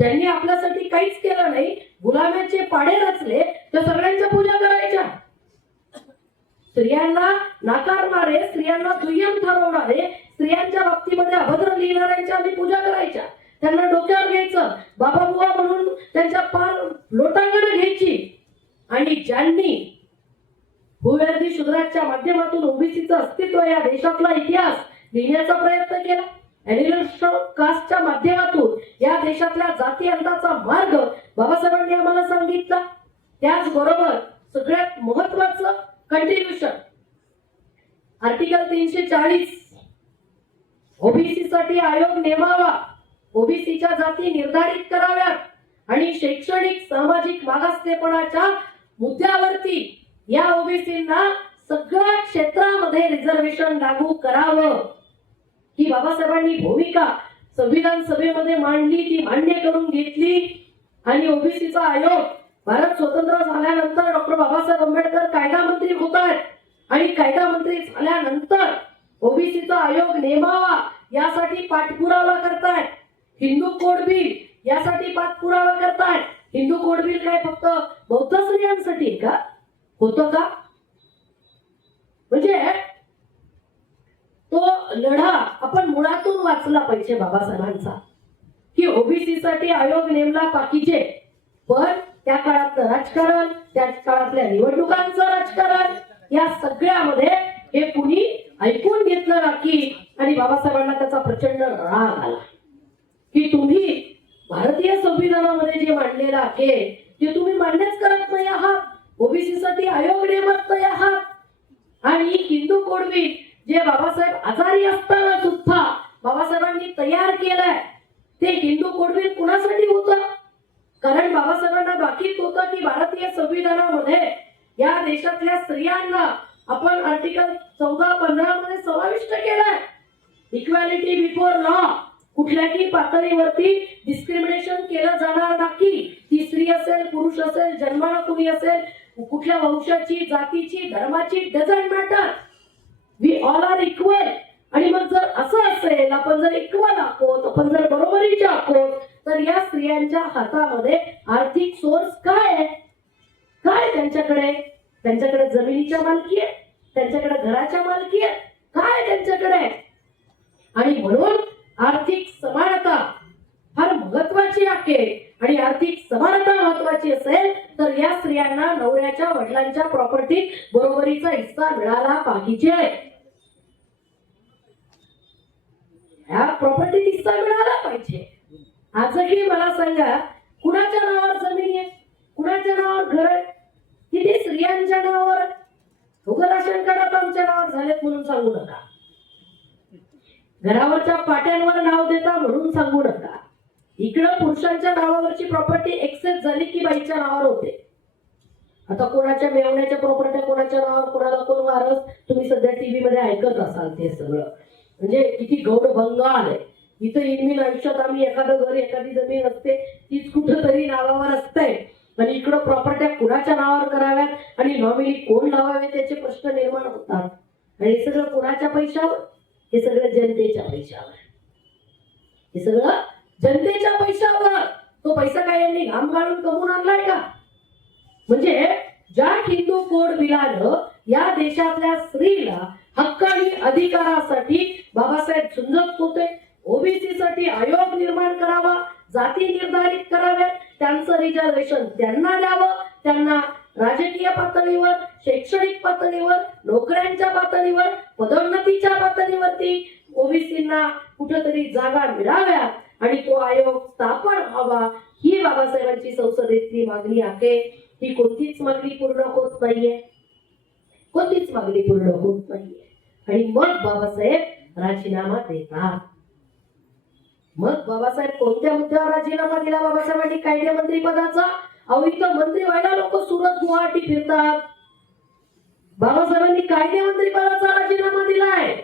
ज्यांनी आपल्यासाठी काहीच केलं नाही, गुलामाचे पाडे रचले, त्या सगळ्यांच्या पूजा करायच्या. स्त्रियांना नाकारणारे, स्त्रियांना दुय्यम ठरवणारे, स्त्रियांच्या बाबतीमध्ये अभद्र लिहिणाऱ्यांच्या आम्ही पूजा करायच्या. त्यांना डोक्यावर घ्यायचं, बाबा बुवा म्हणून त्यांच्या पार लोटांगण घ्यायची. आणि ज्यांनी भूविरोधी शूद्राच्या माध्यमातून ओबीसीचं अस्तित्व, या देशातला इतिहास लिहिण्याचा प्रयत्न केला, एनिमेशन कास्टच्या माध्यमातून या देशातल्या जाती अंताचा मार्ग बाबासाहेबांनी आम्हाला सांगितला. त्याचबरोबर सगळ्यात महत्वाचं कंटिन्यूशन आर्टिकल 340, ओबीसी साठी आयोग नेमावा, ओबीसीच्या जाती निर्धारित कराव्यात आणि शैक्षणिक सामाजिक मागासलेपणाच्या मुद्द्यावरती या ओबीसींना सगळ्या क्षेत्रामध्ये रिझर्वेशन लागू करावं. ही बाबासाहेबांनी भूमिका संविधान सभेमध्ये मांडली, ती मान्य करून घेतली. आणि ओबीसीचा आयोग भारत स्वतंत्र झाल्यानंतर डॉक्टर बाबासाहेब आंबेडकर कायदा मंत्री होत आहेत आणि कायदा मंत्री झाल्यानंतर ओबीसीचा आयोग नेमावा यासाठी पाठपुरावा करतायत. हिंदू कोड बिल यासाठी पाठपुरावा करतायत. हिंदू कोड बिल काय फक्त बौद्ध स्त्रियांसाठी का होतं का? म्हणजे तो लढा आपण मुळातून वाचला पाहिजे बाबासाहेबांचा, की ओबीसी साठी आयोग नेमला पाहिजे. पण त्या काळातलं राजकारण, त्या काळातल्या निवडणुकांचं राजकारण, या सगळ्यामध्ये हे कुणी ऐकून घेतलं नाही. आणि बाबासाहेबांना त्याचा प्रचंड राग आला की तुम्ही भारतीय संविधानामध्ये जे मांडलेलं आहे ते तुम्ही मान्यच करत नाही आहात, ओबीसी साठी आयोग नेमत नाही आहात. आणि हिंदू कोड बिल जे बाबासाहेब आजारी असताना सुद्धा बाबासाहेबांनी तयार केलंय, ते हिंदू कोड बिल कुणासाठी होतं? कारण बाबासाहेबांना बाकीच होतं की भारतीय संविधानामध्ये या देशातल्या स्त्रियांना आपण आर्टिकल 14-15 मध्ये समाविष्ट केलाय. इक्वॅलिटी बिफोर लॉ, कुठल्याही पातळीवरती डिस्क्रिमिनेशन केलं जाणार नाही. ती स्त्री असेल, पुरुष असेल, जन्माला कुणी असेल, कुठल्या वंशाची, जातीची, धर्माची, doesn't matter, we all are equal. आणि मग जर असं असेल, आपण जर इक्वल आहोत, आपण जर बरोबरीचे आहोत, तर या स्त्रियांच्या हातामध्ये आर्थिक सोर्स काय आहे? काय त्यांच्याकडे? त्यांच्याकडे जमिनीच्या मालकी आहे, त्यांच्याकडे घराच्या मालकी आहे, काय त्यांच्याकडे? आणि म्हणून आर्थिक समानता फार महत्वाची आहे. आणि आर्थिक समानता महत्वाची असेल तर या स्त्रियांना नवऱ्याच्या वडिलांच्या प्रॉपर्टीत बरोबरीचा हिस्सा मिळाला पाहिजे. ह्या प्रॉपर्टीत हिस्सा मिळाला पाहिजे. आजही मला सांगा, कुणाच्या नावावर जमीन आहे, कुणाच्या नावावर घर आहे? किती स्त्रियांच्या नावावर? उघड राशन कार्ड आमच्या नावावर झालेत म्हणून सांगू नका, घरावरच्या पाट्यांवर नाव देता म्हणून सांगू नका. इकडं पुरुषांच्या नावावरची प्रॉपर्टी एक्सेस झाली की बाईच्या नावावर होते. आता कोणाच्या मेवण्याच्या प्रॉपर्ट्या कोणाच्या नावावर, कोणाला कोण वारस, तुम्ही सध्या टीव्ही मध्ये ऐकत असाल ते सगळं. म्हणजे किती गौडभंग आलंय. इथं इनमिन आयुष्यात आम्ही एखादं घर, एखादी जमीन असते, तीच कुठंतरी नावावर असते. आणि इकडं प्रॉपर्ट्या कुणाच्या नावावर कराव्यात आणि नॉमिनी कोण लावावे त्याचे प्रश्न निर्माण होतात. आणि हे सगळं कुणाच्या पैशावर? हे सगळं जनतेच्या पैशावर. हे सगळं जनतेच्या पैशावर. तो पैसा काय यांनी घाम गाळून कमवून आणलाय का? म्हणजे ज्या हिंदू कोड बिलानं या देशातल्या स्त्रीला हक्क आणि अधिकारासाठी बाबासाहेब झुंजत होते. ओबीसी साठी आयोग निर्माण करावा, जाती निर्धारित कराव्यात, त्यांचं रिझर्वेशन त्यांना द्यावं, त्यांना राजकीय पातळीवर, शैक्षणिक पातळीवर, नोकऱ्यांच्या पातळीवर, पदोन्नतीच्या पातळीवरती ओबीसींना कुठेतरी जागा मिळाव्यात आणि तो आयोग स्थापन व्हावा, ही बाबासाहेबांची संसदेतली मागणी आहे. ही कोणतीच मागणी पूर्ण होत नाहीये, कोणतीच मागणी पूर्ण होत नाहीये. आणि मग बाबासाहेब राजीनामा देतात. मग बाबासाहेब कोणत्या मुद्द्यावर राजीनामा दिला बाबासाहेबांनी कायदे मंत्री पदाचा? अहो, इथं मंत्री व्हायला लोक सुरत, गुवाहाटी फिरतात. बाबासाहेबांनी कायदे मंत्री पदाचा राजीनामा दिलाय.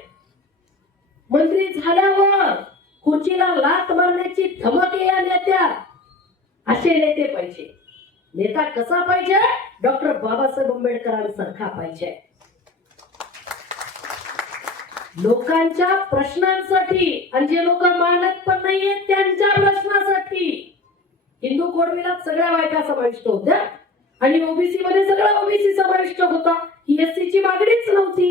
मंत्री झाल्यावर खुर्चीला लाथ मारण्याची धमक या नेत्या. असे नेते पाहिजे. नेता कसा पाहिजे? डॉक्टर बाबासाहेब आंबेडकरांसारखा पाहिजे. लोकांच्या प्रश्नांसाठी, आणि जे लोक मानत पण नाहीये त्यांच्या प्रश्नासाठी हिंदू कोडविलात सगळ्या बायका समाविष्ट होत्या आणि ओबीसी मध्ये सगळा ओबीसी समाविष्ट होता. ही एससी ची मागणीच नव्हती.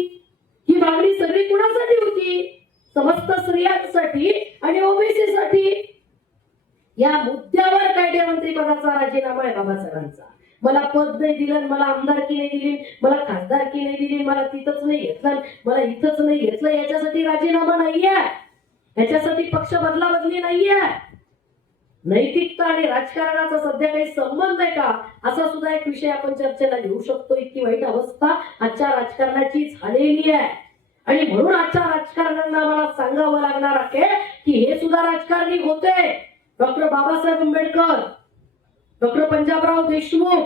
ही मागणी सगळी कुणासाठी होती? समस्त स्त्रियांसाठी आणि ओबीसी साठी. या मुद्द्यावर कायदेमंत्री पदाचा राजीनामा आहे बाबासाहेबांचा. मला पद नाही दिलं, मला आमदारकी नाही दिली, मला खासदारकी नाही दिली, मला तिथंच नाही घेतलं, मला इथंच नाही घेतलं, याच्यासाठी राजीनामा नाहीये. याच्यासाठी पक्ष बदला बदली नाहीये. नैतिकता आणि राजकारणाचा सध्या काही संबंध आहे का, असा सुद्धा एक विषय आपण चर्चेला घेऊ शकतो. इतकी वाईट अवस्था आजच्या राजकारणाची झालेली आहे. आणि म्हणून आजच्या राजकारण्यांना मला सांगावं लागणार आहे की हे सुद्धा राजकारणी होते. डॉक्टर बाबासाहेब आंबेडकर, डॉक्टर पंजाबराव देशमुख,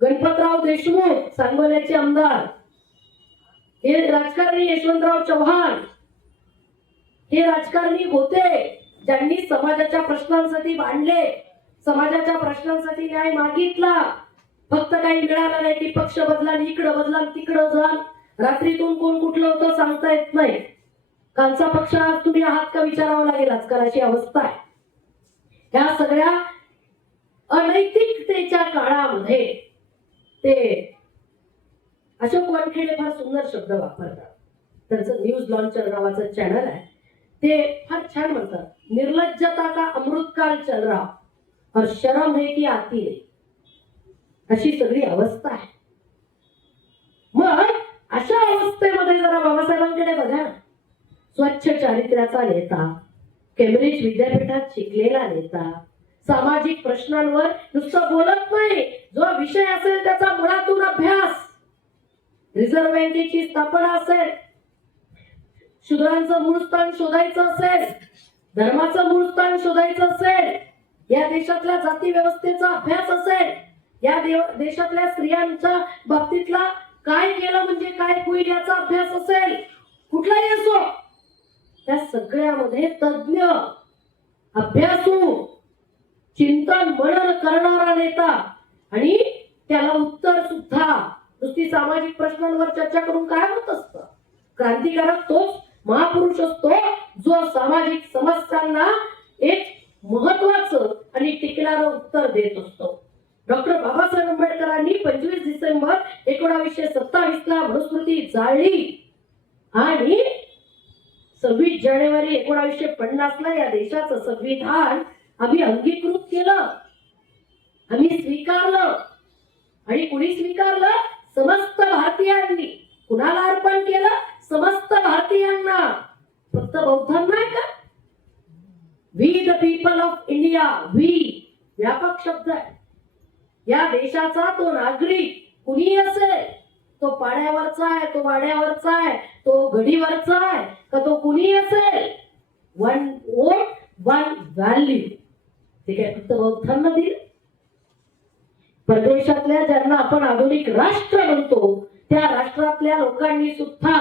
गणपतराव देशमुख सांगोल्याचे आमदार, हे राजकारणी यशवंतराव चव्हाण, हे राजकारणी होते ज्यांनी समाजाच्या प्रश्नांसाठी भांडले, समाजाच्या प्रश्नांसाठी न्याय मागितला. फक्त काही मिळालं नाही की पक्ष बदला, इकडं बदला, तिकडं जा. रात्रीतून कोण कुठलं होतं सांगता येत नाही. कालचा पक्ष आज तुम्ही आहात का विचारावं लागेल. आजकाल अशी अवस्था आहे. या सगळ्या अनैतिकतेच्या काळामध्ये ते अशोक वानखेडे फार सुंदर शब्द वापरतात. त्यांचं न्यूज लॉन्चर नावाचं चॅनल आहे. ते फार छान म्हणतात, निर्लज्जता का अमृतकाल चल रहा और शर्म है की आती नहीं. अशी सगळी अवस्था आहे. मग अशा अवस्थेमध्ये जरा बाबासाहेबांकडे बघा. स्वच्छ चारित्र्याचा नेता, केम्ब्रिज विद्यापीठात शिकलेला नेता, सामाजिक प्रश्नांवर नुसतं बोलत नाही, जो विषय असेल त्याचा मुळातून अभ्यास, रिझर्व्ह बँकेची स्थापना असेल, शूद्रांचं मूळ स्थान शोधायचं असेल, धर्माचं मूळ स्थान शोधायचं असेल, या देशातल्या जाती व्यवस्थेचा अभ्यास असेल, या देशातल्या स्त्रियांच्या बाबतीतला काय केलं म्हणजे काय होईल याचा अभ्यास असेल, कुठलाही असो, त्या सगळ्यामध्ये तज्ञ, अभ्यासू, चिंतन मनन करणारा नेता आणि त्याला उत्तर सुद्धा. नुसती सामाजिक प्रश्नांवर चर्चा करून काय होत असतं? क्रांतिकारक तोच महापुरुष असतो जो सामाजिक समस्यांना एक महत्वाचं आणि टिकणारं उत्तर देत असतो. डॉक्टर बाबासाहेब आंबेडकरांनी 25 डिसेंबर 1927 ला मनुस्मृती जाळली आणि 26 जानेवारी 1950 ला या देशाचं संविधान आम्ही अंगीकृत केलं, आम्ही स्वीकारलं. आणि कुणी स्वीकारलं? समस्त भारतीयांनी. कुणाला अर्पण केलं? समस्त भारतीयांना. फक्त बौद्धांना आहे का? We the people of India, we व्यापक शब्द आहे. या देशाचा तो नागरिक कुणी असेल, तो पाड्यावरचा आहे, तो वाड्यावरचा आहे, तो गडीवरचा आहे, का तो कुणी असेल, वन वोट वन व्हॅल्यू. ठीक आहे, फक्त बौद्धांना दिलं. परदेशातल्या ज्यांना आपण आधुनिक राष्ट्र म्हणतो त्या राष्ट्रातल्या लोकांनी सुद्धा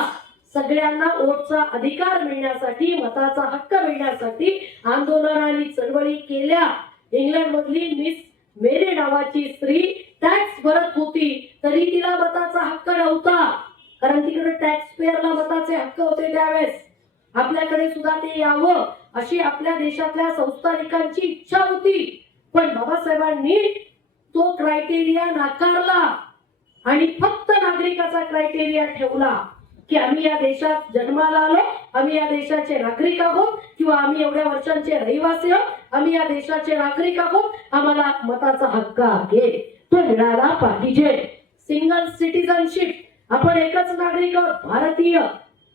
सगळ्यांना वोटचा अधिकार मिळण्यासाठी, मताचा हक्क मिळण्यासाठी आंदोलन आणि चळवळी केल्या. इंग्लंड मधली मिस मेरी नावाची स्त्री टॅक्स भरत होती तरी तिला मताचा हक्क नव्हता, कारण तिकडे टॅक्स पेअरला मताचे हक्क होते. त्यावेळेस आपल्याकडे सुद्धा ते यावं अशी आपल्या देशातल्या संस्थानिकांची इच्छा होती. पण बाबासाहेबांनी तो क्रायटेरिया नाकारला आणि फक्त नागरिकाचा क्रायटेरिया ठेवला की आम्ही या देशात जन्माला आलो, आम्ही या देशाचे नागरिक आहोत, किंवा आम्ही एवढ्या वर्षांचे रहिवासी आहोत, आम्ही या देशाचे नागरिक आहोत, आम्हाला मताचा हक्क आहे, तो मिळाला पाहिजे. सिंगल सिटीजनशिप, आपण एकच नागरिक आहोत, भारतीय.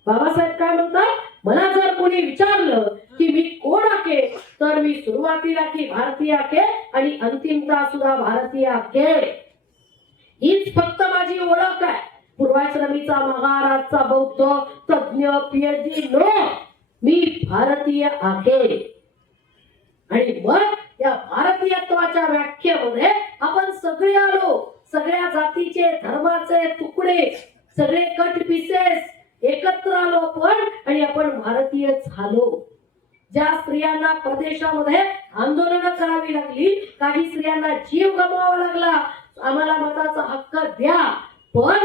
बाबासाहेब काय म्हणतात? मला जर कोणी विचारलं की मी कोण आहे, तर मी सुरुवातीला की भारतीय आहे आणि अंतिमता सुद्धा भारतीय आहे. हीच फक्त माझी ओळख आहे. पूर्वाश्रमीचा, महाराजचा, बौद्ध, तज्ञ, पीएचडी नो, मी भारतीय आहे. आणि मग या भारतीयत्वाच्या व्याख्येमध्ये आपण सगळे आलो. सगळ्या जातीचे, धर्माचे तुकडे, सगळे कट पीसेस एकत्र आलो आपण आणि आपण भारतीय झालो. ज्या स्त्रियांना प्रदेशामध्ये आंदोलन करावी लागली, काही स्त्रियांना जीव गमवावा लागला, आम्हाला मताचा हक्क द्या, पण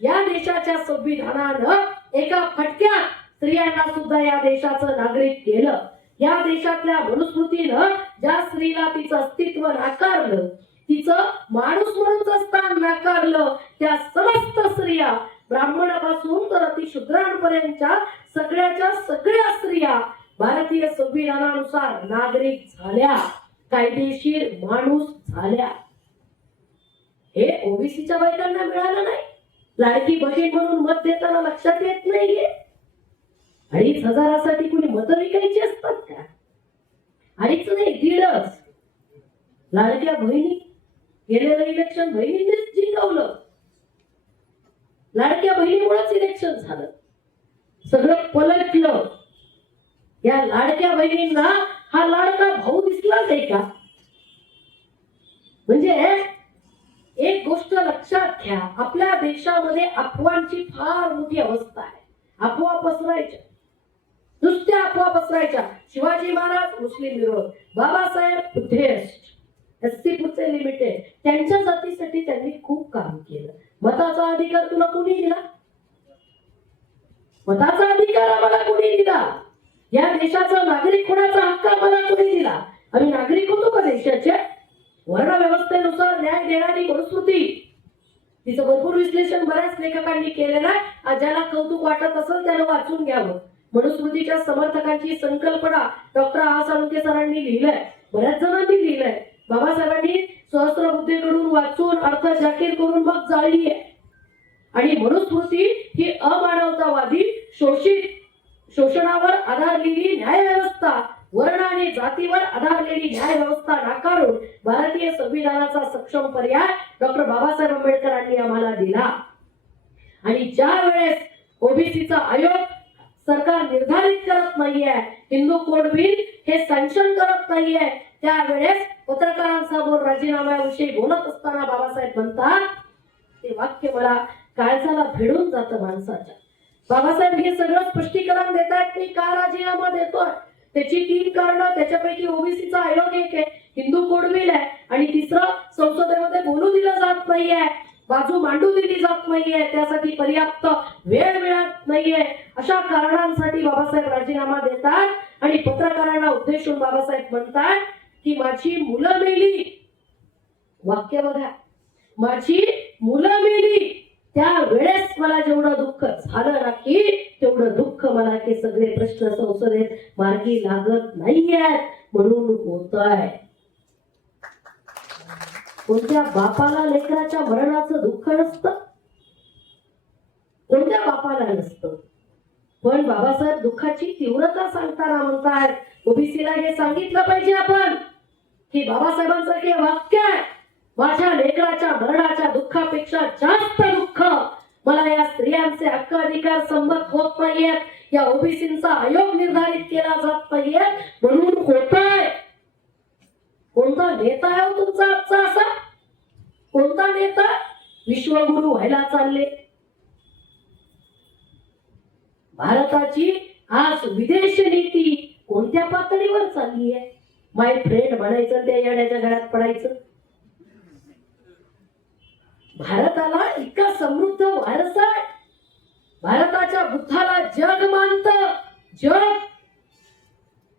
या देशाच्या संविधानानं एका फटक्यात स्त्रियांना सुद्धा या देशाचं नागरिक केलं. या देशातल्या मनुस्मृतीनं ज्या स्त्रीला तिचं अस्तित्व नाकारलं, तिचं माणूस म्हणूनच स्थान नाकारलं, त्या समस्त स्त्रिया ब्राह्मणापासून तर अतिशूद्रांपर्यंतच्या सगळ्या स्त्रिया भारतीय संविधानानुसार नागरिक झाल्या, कायदेशीर माणूस झाल्या. हे ओबीसीच्या बायकांना मिळालं नाही. लाडकी बहीण म्हणून मत देताना लक्षात येत नाहीये. 2,500साठी कुणी मतं विकायची असतात का? 2.5 नाही, 1.5. लाडक्या बहिणी गेलेलं इलेक्शन बहिणींनीच जिंकवलं. लाडक्या बहिणीमुळेच इलेक्शन झालं. सगळं पलटलं. या लाडक्या बहिणींना हा लाडका भाऊ दिसला नाही का? म्हणजे एक गोष्ट लक्षात घ्या, आपल्या देशामध्ये अफवांची फार मोठी अवस्था आहे. अफवा पसरायच्या, नुसत्या अफवा पसरायच्या. शिवाजी महाराज मुस्लिम विरोध, बाबासाहेब बुद्धिस्ट, एसटी पुढचे लिमिटेड, त्यांच्या जातीसाठी त्यांनी खूप काम केलं. मताचा अधिकार तुला कोणी दिला? मताचा अधिकार आम्हाला कोणी दिला? या देशाचा नागरिक होण्याचा हक्क आम्हाला कोणी दिला? आम्ही नागरिक होतो का देशाचे? वर्ण व्यवस्थेनुसार न्याय देणारी मनुस्मृती, तिचं भरपूर विश्लेषण बऱ्याच लेखकांनी केलेलं आहे. ज्याला कौतुक वाटत असेल त्यानं वाचून घ्यावं. मनुस्मृतीच्या समर्थकांची संकल्पना डॉक्टर आ साळुंखे सरांनी लिहिलंय, बऱ्याच जणांनी लिहिलंय. बाबासाहेबांनी सहस्त्रबुद्धीकडून वाचून अर्थ जाहीर करून मग जाळली आहे. आणि मनुस्मृती ही अमानवतावादी, शोषणावर आधारलेली न्यायव्यवस्था, वर्ण आणि जातीवर आधारलेली न्यायव्यवस्था नाकारून भारतीय संविधानाचा सक्षम पर्याय डॉक्टर बाबासाहेब आंबेडकरांनी आम्हाला दिला. आणि ज्या वेळेस ओबीसीचा आयोग सरकार निर्धारित करत नाहीये, हिंदू कोड बिल हे सँक्शन करत नाहीये, त्यावेळेस पत्रकारांसमोर राजीनाम्याविषयी बोलत असताना बाबासाहेब म्हणतात, ते वाक्य मला काळजाला भिडून जातं माणसाच्या. बाबासाहेब हे सगळं स्पष्टीकरण देतात की का राजीनामा देतोय. त्याची 3 कारणं, त्याच्यापैकी ओबीसीचा आयोग एक आहे, हिंदू कोड बिल आहे, आणि तिसरं संसदेमध्ये बोलू दिलं जात नाहीये, बाजू मांडू दिली जात नाहीये, त्यासाठी पर्याप्त वेळ मिळत नाहीये. अशा कारणांसाठी बाबासाहेब राजीनामा देतात. आणि पत्रकारांना उद्देशून बाबासाहेब म्हणतात की माझी मुलं मेली, वाक्य बघा, माझी मुलं मेली, त्यावेळेस मला जेवढं दुःख झालं नाही तेवढं दुःख मला ते सगळे प्रश्न संसदेत मार्गी लागत नाहीये म्हणून होत आहे. कोणत्या बापाला लेकराच्या मरणाचं दुःख नसतं? कोणत्या बापाला नसतं? पण बाबासाहेब दुःखाची तीव्रता सांगताना म्हणतात, ओबीसीला हे सांगितलं पाहिजे आपण की बाबासाहेबांचं हे वाक्य आहे, माझ्या लेकराच्या मरणाच्या दुःखापेक्षा जास्त दुःख मला या स्त्रियांचे हक्क अधिकार संबंध होत नाहीयेत, या ओबीसीचा आयोग निर्धारित केला जात नाहीये म्हणून होत आहे. कोणता नेता आहे तुमचा आजचा असा? कोणता नेता विश्वगुरु व्हायला चालले? भारताची आज विदेश नीती कोणत्या पातळीवर चालली आहे? माय फ्रेंड म्हणायचं, त्या येण्याच्या घरात पडायचं. भारताला इतका समृद्ध वारसा आहे. भारताच्या बुद्धाला जग मानत,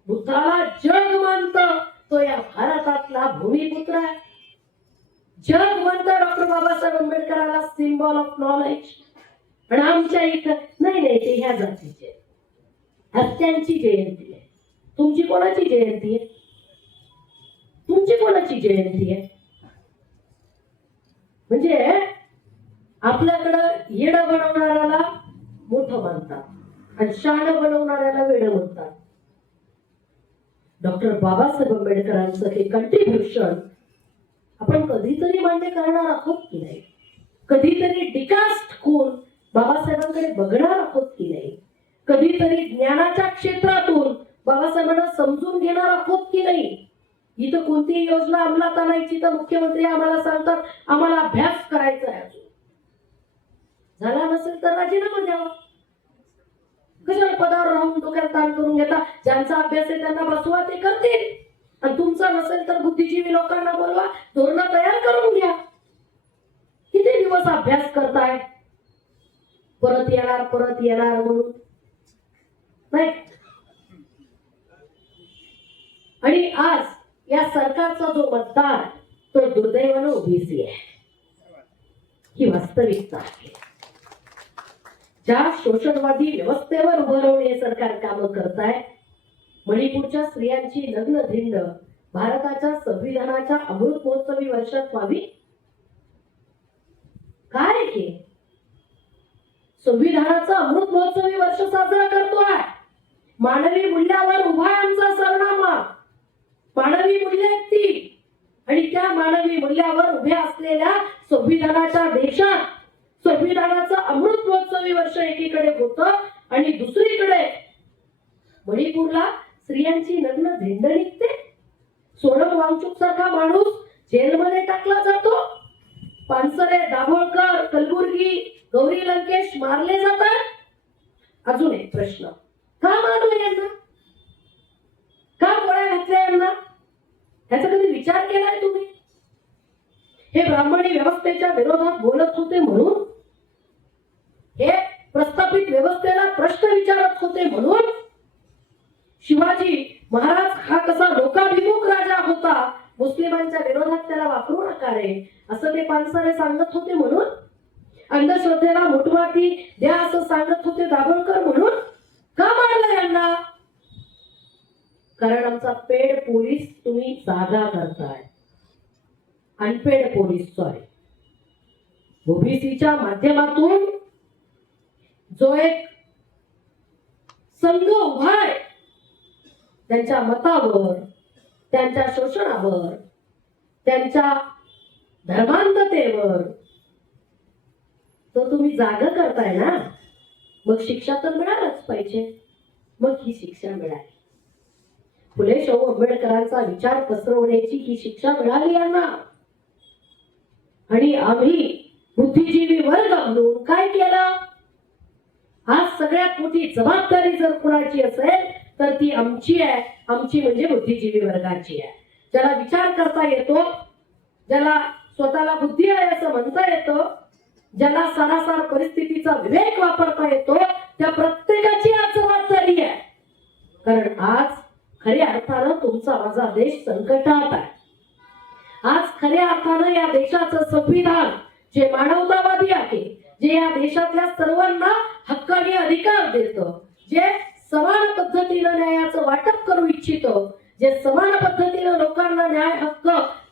बुद्धाला जग मानत, तो या भारतातला भूमिपुत्र आहे. जग म्हणत डॉक्टर बाबासाहेब आंबेडकरांना सिम्बॉल ऑफ नॉलेज. आणि आमच्या इथं नाही, ते ह्या जातीचे, हत्यांची जयंती आहे. तुमची कोणाची जयंती आहे? तुमची कोणाची जयंती आहे? म्हणजे आपल्याकडं येड बनवणाऱ्याला मोठं मानतात आणि शहाणं बनवणाऱ्याला वेड म्हणतात. डॉक्टर बाबासाहेब आंबेडकरांचं हे कंट्रीब्युशन आपण कधीतरी मान्य करणार आहोत की नाही? कधीतरी डिकास्ट होऊन बाबासाहेबांकडे बघणार आहोत की नाही? कधीतरी ज्ञानाच्या क्षेत्रातून बाबासाहेबांना समजून घेणार आहोत की नाही? इथं कोणतीही योजना अंमलात आणायची तर मुख्यमंत्री आम्हाला सांगतात आम्हाला अभ्यास करायचा आहे. अजून झाला नसेल तर राजीनामा द्यावा. कशाला पदावर राहून डोक्यात ताण करून घेता? ज्यांचा अभ्यास आहे त्यांना बसवा, ते करतील. आणि तुमचा नसेल तर बुद्धिजीवी लोकांना बोलवा, धोरणं तयार करून घ्या. किती दिवस अभ्यास करताय? परत येणार म्हणून नाही. आणि आज या सरकारचा जो मतदार तो दुर्दैवानं ओबीसी आहे. ही वास्तविकता आहे. ज्या शोषणवादी व्यवस्थेवर उभं राहून हे सरकार काम करत आहे. मणिपूरच्या स्त्रियांची लग्न धिंड भारताच्या संविधानाच्या अमृत महोत्सवी वर्षात व्हावी. काय हे संविधानाचा अमृत महोत्सवी वर्ष साजरा करतोय. मानवी मूल्यावर उभा आहे आमचा सरनामा. मानवी मूल्य आहेत ती आणि त्या मानवी मूल्यावर उभ्या असलेल्या संविधानाच्या देशात संविधानाचं अमृत महोत्सवी वर्ष एकीकडे होतं आणि दुसरीकडे मणिपूरला स्त्रियांची लग्न धिंड निघते. सोनम वांगचुक सारखा माणूस जेलमध्ये टाकला जातो. पानसरे, दाभोळकर, कलबुर्गी, गौरी लंकेश मारले जातात. अजून एक प्रश्न, का मारलं यांना? का गोळ्या घातल्या यांना? याचा कधी विचार केलाय तुम्ही? हे ब्राह्मणी व्यवस्थेच्या विरोधात बोलत होते म्हणून, हे प्रस्थापित व्यवस्थेला प्रश्न विचारत होते म्हणून, शिवाजी महाराज हा कसा लोकाभिमुख राजा होता, मुस्लिमांच्या विरोधात त्याला वापरू नका रे असं ते पानसरे सांगत होते म्हणून, अंधश्रद्धेला मुठमाती द्या असं सांगत होते दाभोळकर म्हणून का मारलं यांना? कारण आमचा पेड पोलीस तुम्ही जागा करताय. Unpaid police, sorry. ओबीसीच्या माध्यमातून जो एक संघ उभा आहे त्यांच्या मतावर, त्यांच्या शोषणावर, त्यांच्या धर्मांधतेवर, तो तुम्ही जागा करताय ना. मग शिक्षा तर मिळालंच पाहिजे. मग ही शिक्षा मिळाली. फुले शाहू आंबेडकरांचा विचार पसरवण्याची ही शिक्षा मिळाली यांना. आणि आम्ही बुद्धिजीवी वर्ग म्हणून काय केलं? आज सगळ्यात मोठी जबाबदारी जर कुणाची असेल तर ती आमची आहे. आमची म्हणजे बुद्धिजीवी वर्गाची आहे. ज्याला विचार करता येतो, ज्याला स्वतःला बुद्धी आहे असं म्हणता येतं, ज्याला सारासार परिस्थितीचा विवेक वापरता येतो, त्या प्रत्येकाची आज जबाबदारी आहे. कारण आज खऱ्या अर्थानं तुमचा माझा देश संकटात आहे. आज खऱ्या अर्थानं या देशाचं संविधान जे मानवतावादी आहे, जे या देशातल्या सर्वांना हक्क आणि अधिकार देतं, जे समान पद्धतीनं न्यायाचं वाटप करू इच्छितं, जे समान पद्धतीनं लोकांना न्याय हक्क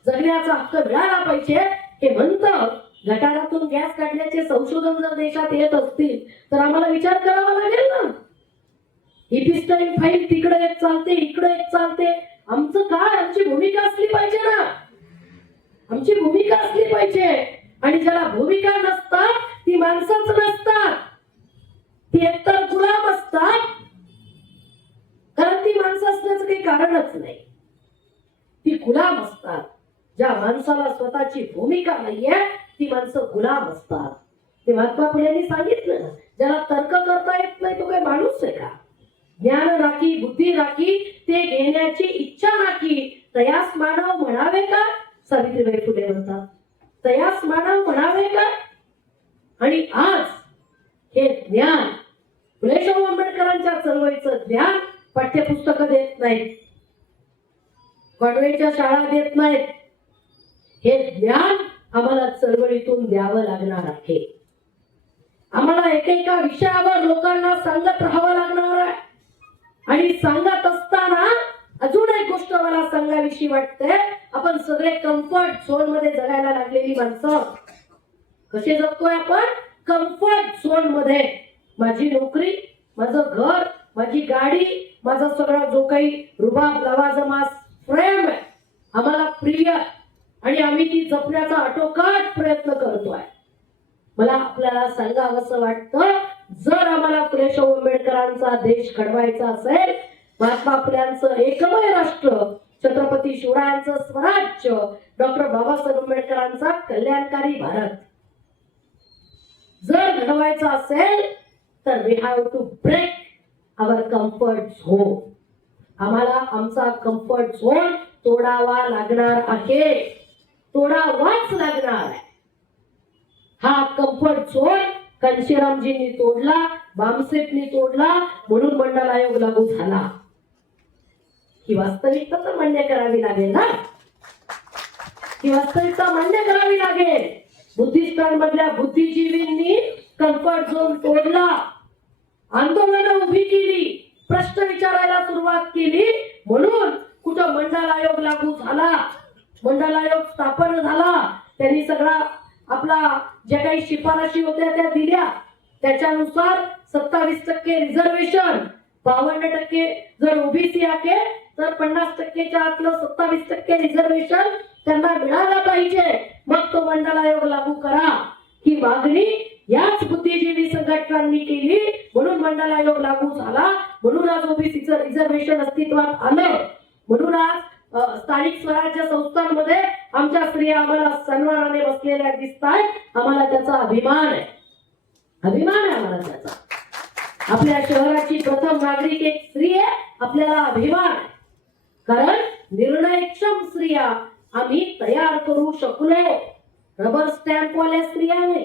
जगण्याचा हक्क मिळाला पाहिजे हे म्हणतं. गटारातून गॅस काढण्याचे संशोधन जर देशात येत असतील तर आम्हाला विचार करावा लागेल ना. ही पिस्टन फाईल तिकडे एक चालते, इकडे एक चालते. आमचं काय? आमची भूमिका असली पाहिजे ना. आमची भूमिका असली पाहिजे. आणि ज्याला भूमिका नसतात ती माणसंच नसतात. ती एकतर गुलाम असतात, कारण ती माणसं असण्याचं काही कारणच नाही. ती गुलाम असतात. ज्या माणसाला स्वतःची भूमिका नाहीये ती माणसं गुलाम असतात. ते महात्मा फुलेंनी सांगितलं ना, ज्याला तर्क करता येत नाही तो काही माणूस आहे का? ज्ञान राखी, बुद्धी राखी, ते घेण्याची इच्छा राखी, तयास मानव म्हणावे का? सावित्रीबाई फुले म्हणतात, तयास मानव म्हणावे का? आणि आज हे ज्ञान फुले शाहू आंबेडकरांच्या चळवळीचं ज्ञान पाठ्यपुस्तकं देत नाहीत, कॉन्व्हेंटच्या शाळा देत नाहीत. हे ज्ञान आम्हाला चळवळीतून द्यावं लागणार आहे. आम्हाला एकेका विषयावर लोकांना सांगत राहावं लागणार आहे. आणि सांगत असताना अजून एक गोष्ट मला सांगावीशी वाटते. आपण सगळे कम्फर्ट झोन मध्ये जगायला लागलेली माणसं. कसे जगतोय आपण? कम्फर्ट झोन मध्ये. माझी नोकरी, माझं घर, माझी गाडी, माझा सगळा जो काही रुबाब लवाजमा प्रेम आहे आम्हाला प्रिय, आणि आम्ही ती जपण्याचा आटोकाट प्रयत्न करतोय. मला आपल्याला सांगावंसं वाटतं, जर आम्हाला फुले शाहू आंबेडकरांचा देश घडवायचा असेल, महात्मा फुल्यांचं एकमय राष्ट्र, छत्रपती शिवरायांचं स्वराज्य, डॉक्टर बाबासाहेब आंबेडकरांचा कल्याणकारी भारत जर घडवायचा असेल तर we have to break our comfort zone. आम्हाला आमचा कम्फर्ट झोन तोडावा लागणार आहे, तोडावाच लागणार आहे. हा कम्फर्ट झोन घनश्यामजींनी तोडला, बामसेफनी तोडला, म्हणून मंडल आयोग लागू झाला. ही वास्तविकता तर मान्य करावी लागेल ना, ही वास्तविकता मान्य करावी लागेल. बुद्धिस्तान मधल्या बुद्धिजीवींनी कम्फर्ट झोन तोडला, आंदोलन उभी केली, प्रश्न विचारायला सुरुवात केली, म्हणून कुठं मंडल आयोग लागू झाला, मंडल आयोग स्थापन झाला. त्यांनी सगळा आपला ज्या काही शिफारशी होत्या त्या दिल्या. त्याच्यानुसार 27% रिझर्वेशन, 52% जर ओबीसी आहे तर 50%च्या आतलं 27% रिझर्वेशन त्यांना मिळालं पाहिजे. मग तो मंडल आयोग लागू करा. ही मागणी याच बुद्धिजीवी संघटनांनी केली, म्हणून मंडल आयोग लागू झाला, म्हणून आज ओबीसीचं रिझर्वेशन अस्तित्वात आलं. म्हणून आज स्थानिक स्वराज्य संस्थांमध्ये आमच्या स्त्रिया आम्हाला सन्मानाने बसलेल्या दिसतायत. आम्हाला त्याचा अभिमान आहे, अभिमान आहे आम्हाला त्याचा. आपल्या शहराची प्रथम नागरिक एक स्त्री आहे, आपल्याला अभिमान आहे. कारण निर्णयक्षम स्त्रिया आम्ही तयार करू शकलो, रबर स्टॅम्प वाल्या स्त्रिया नाही.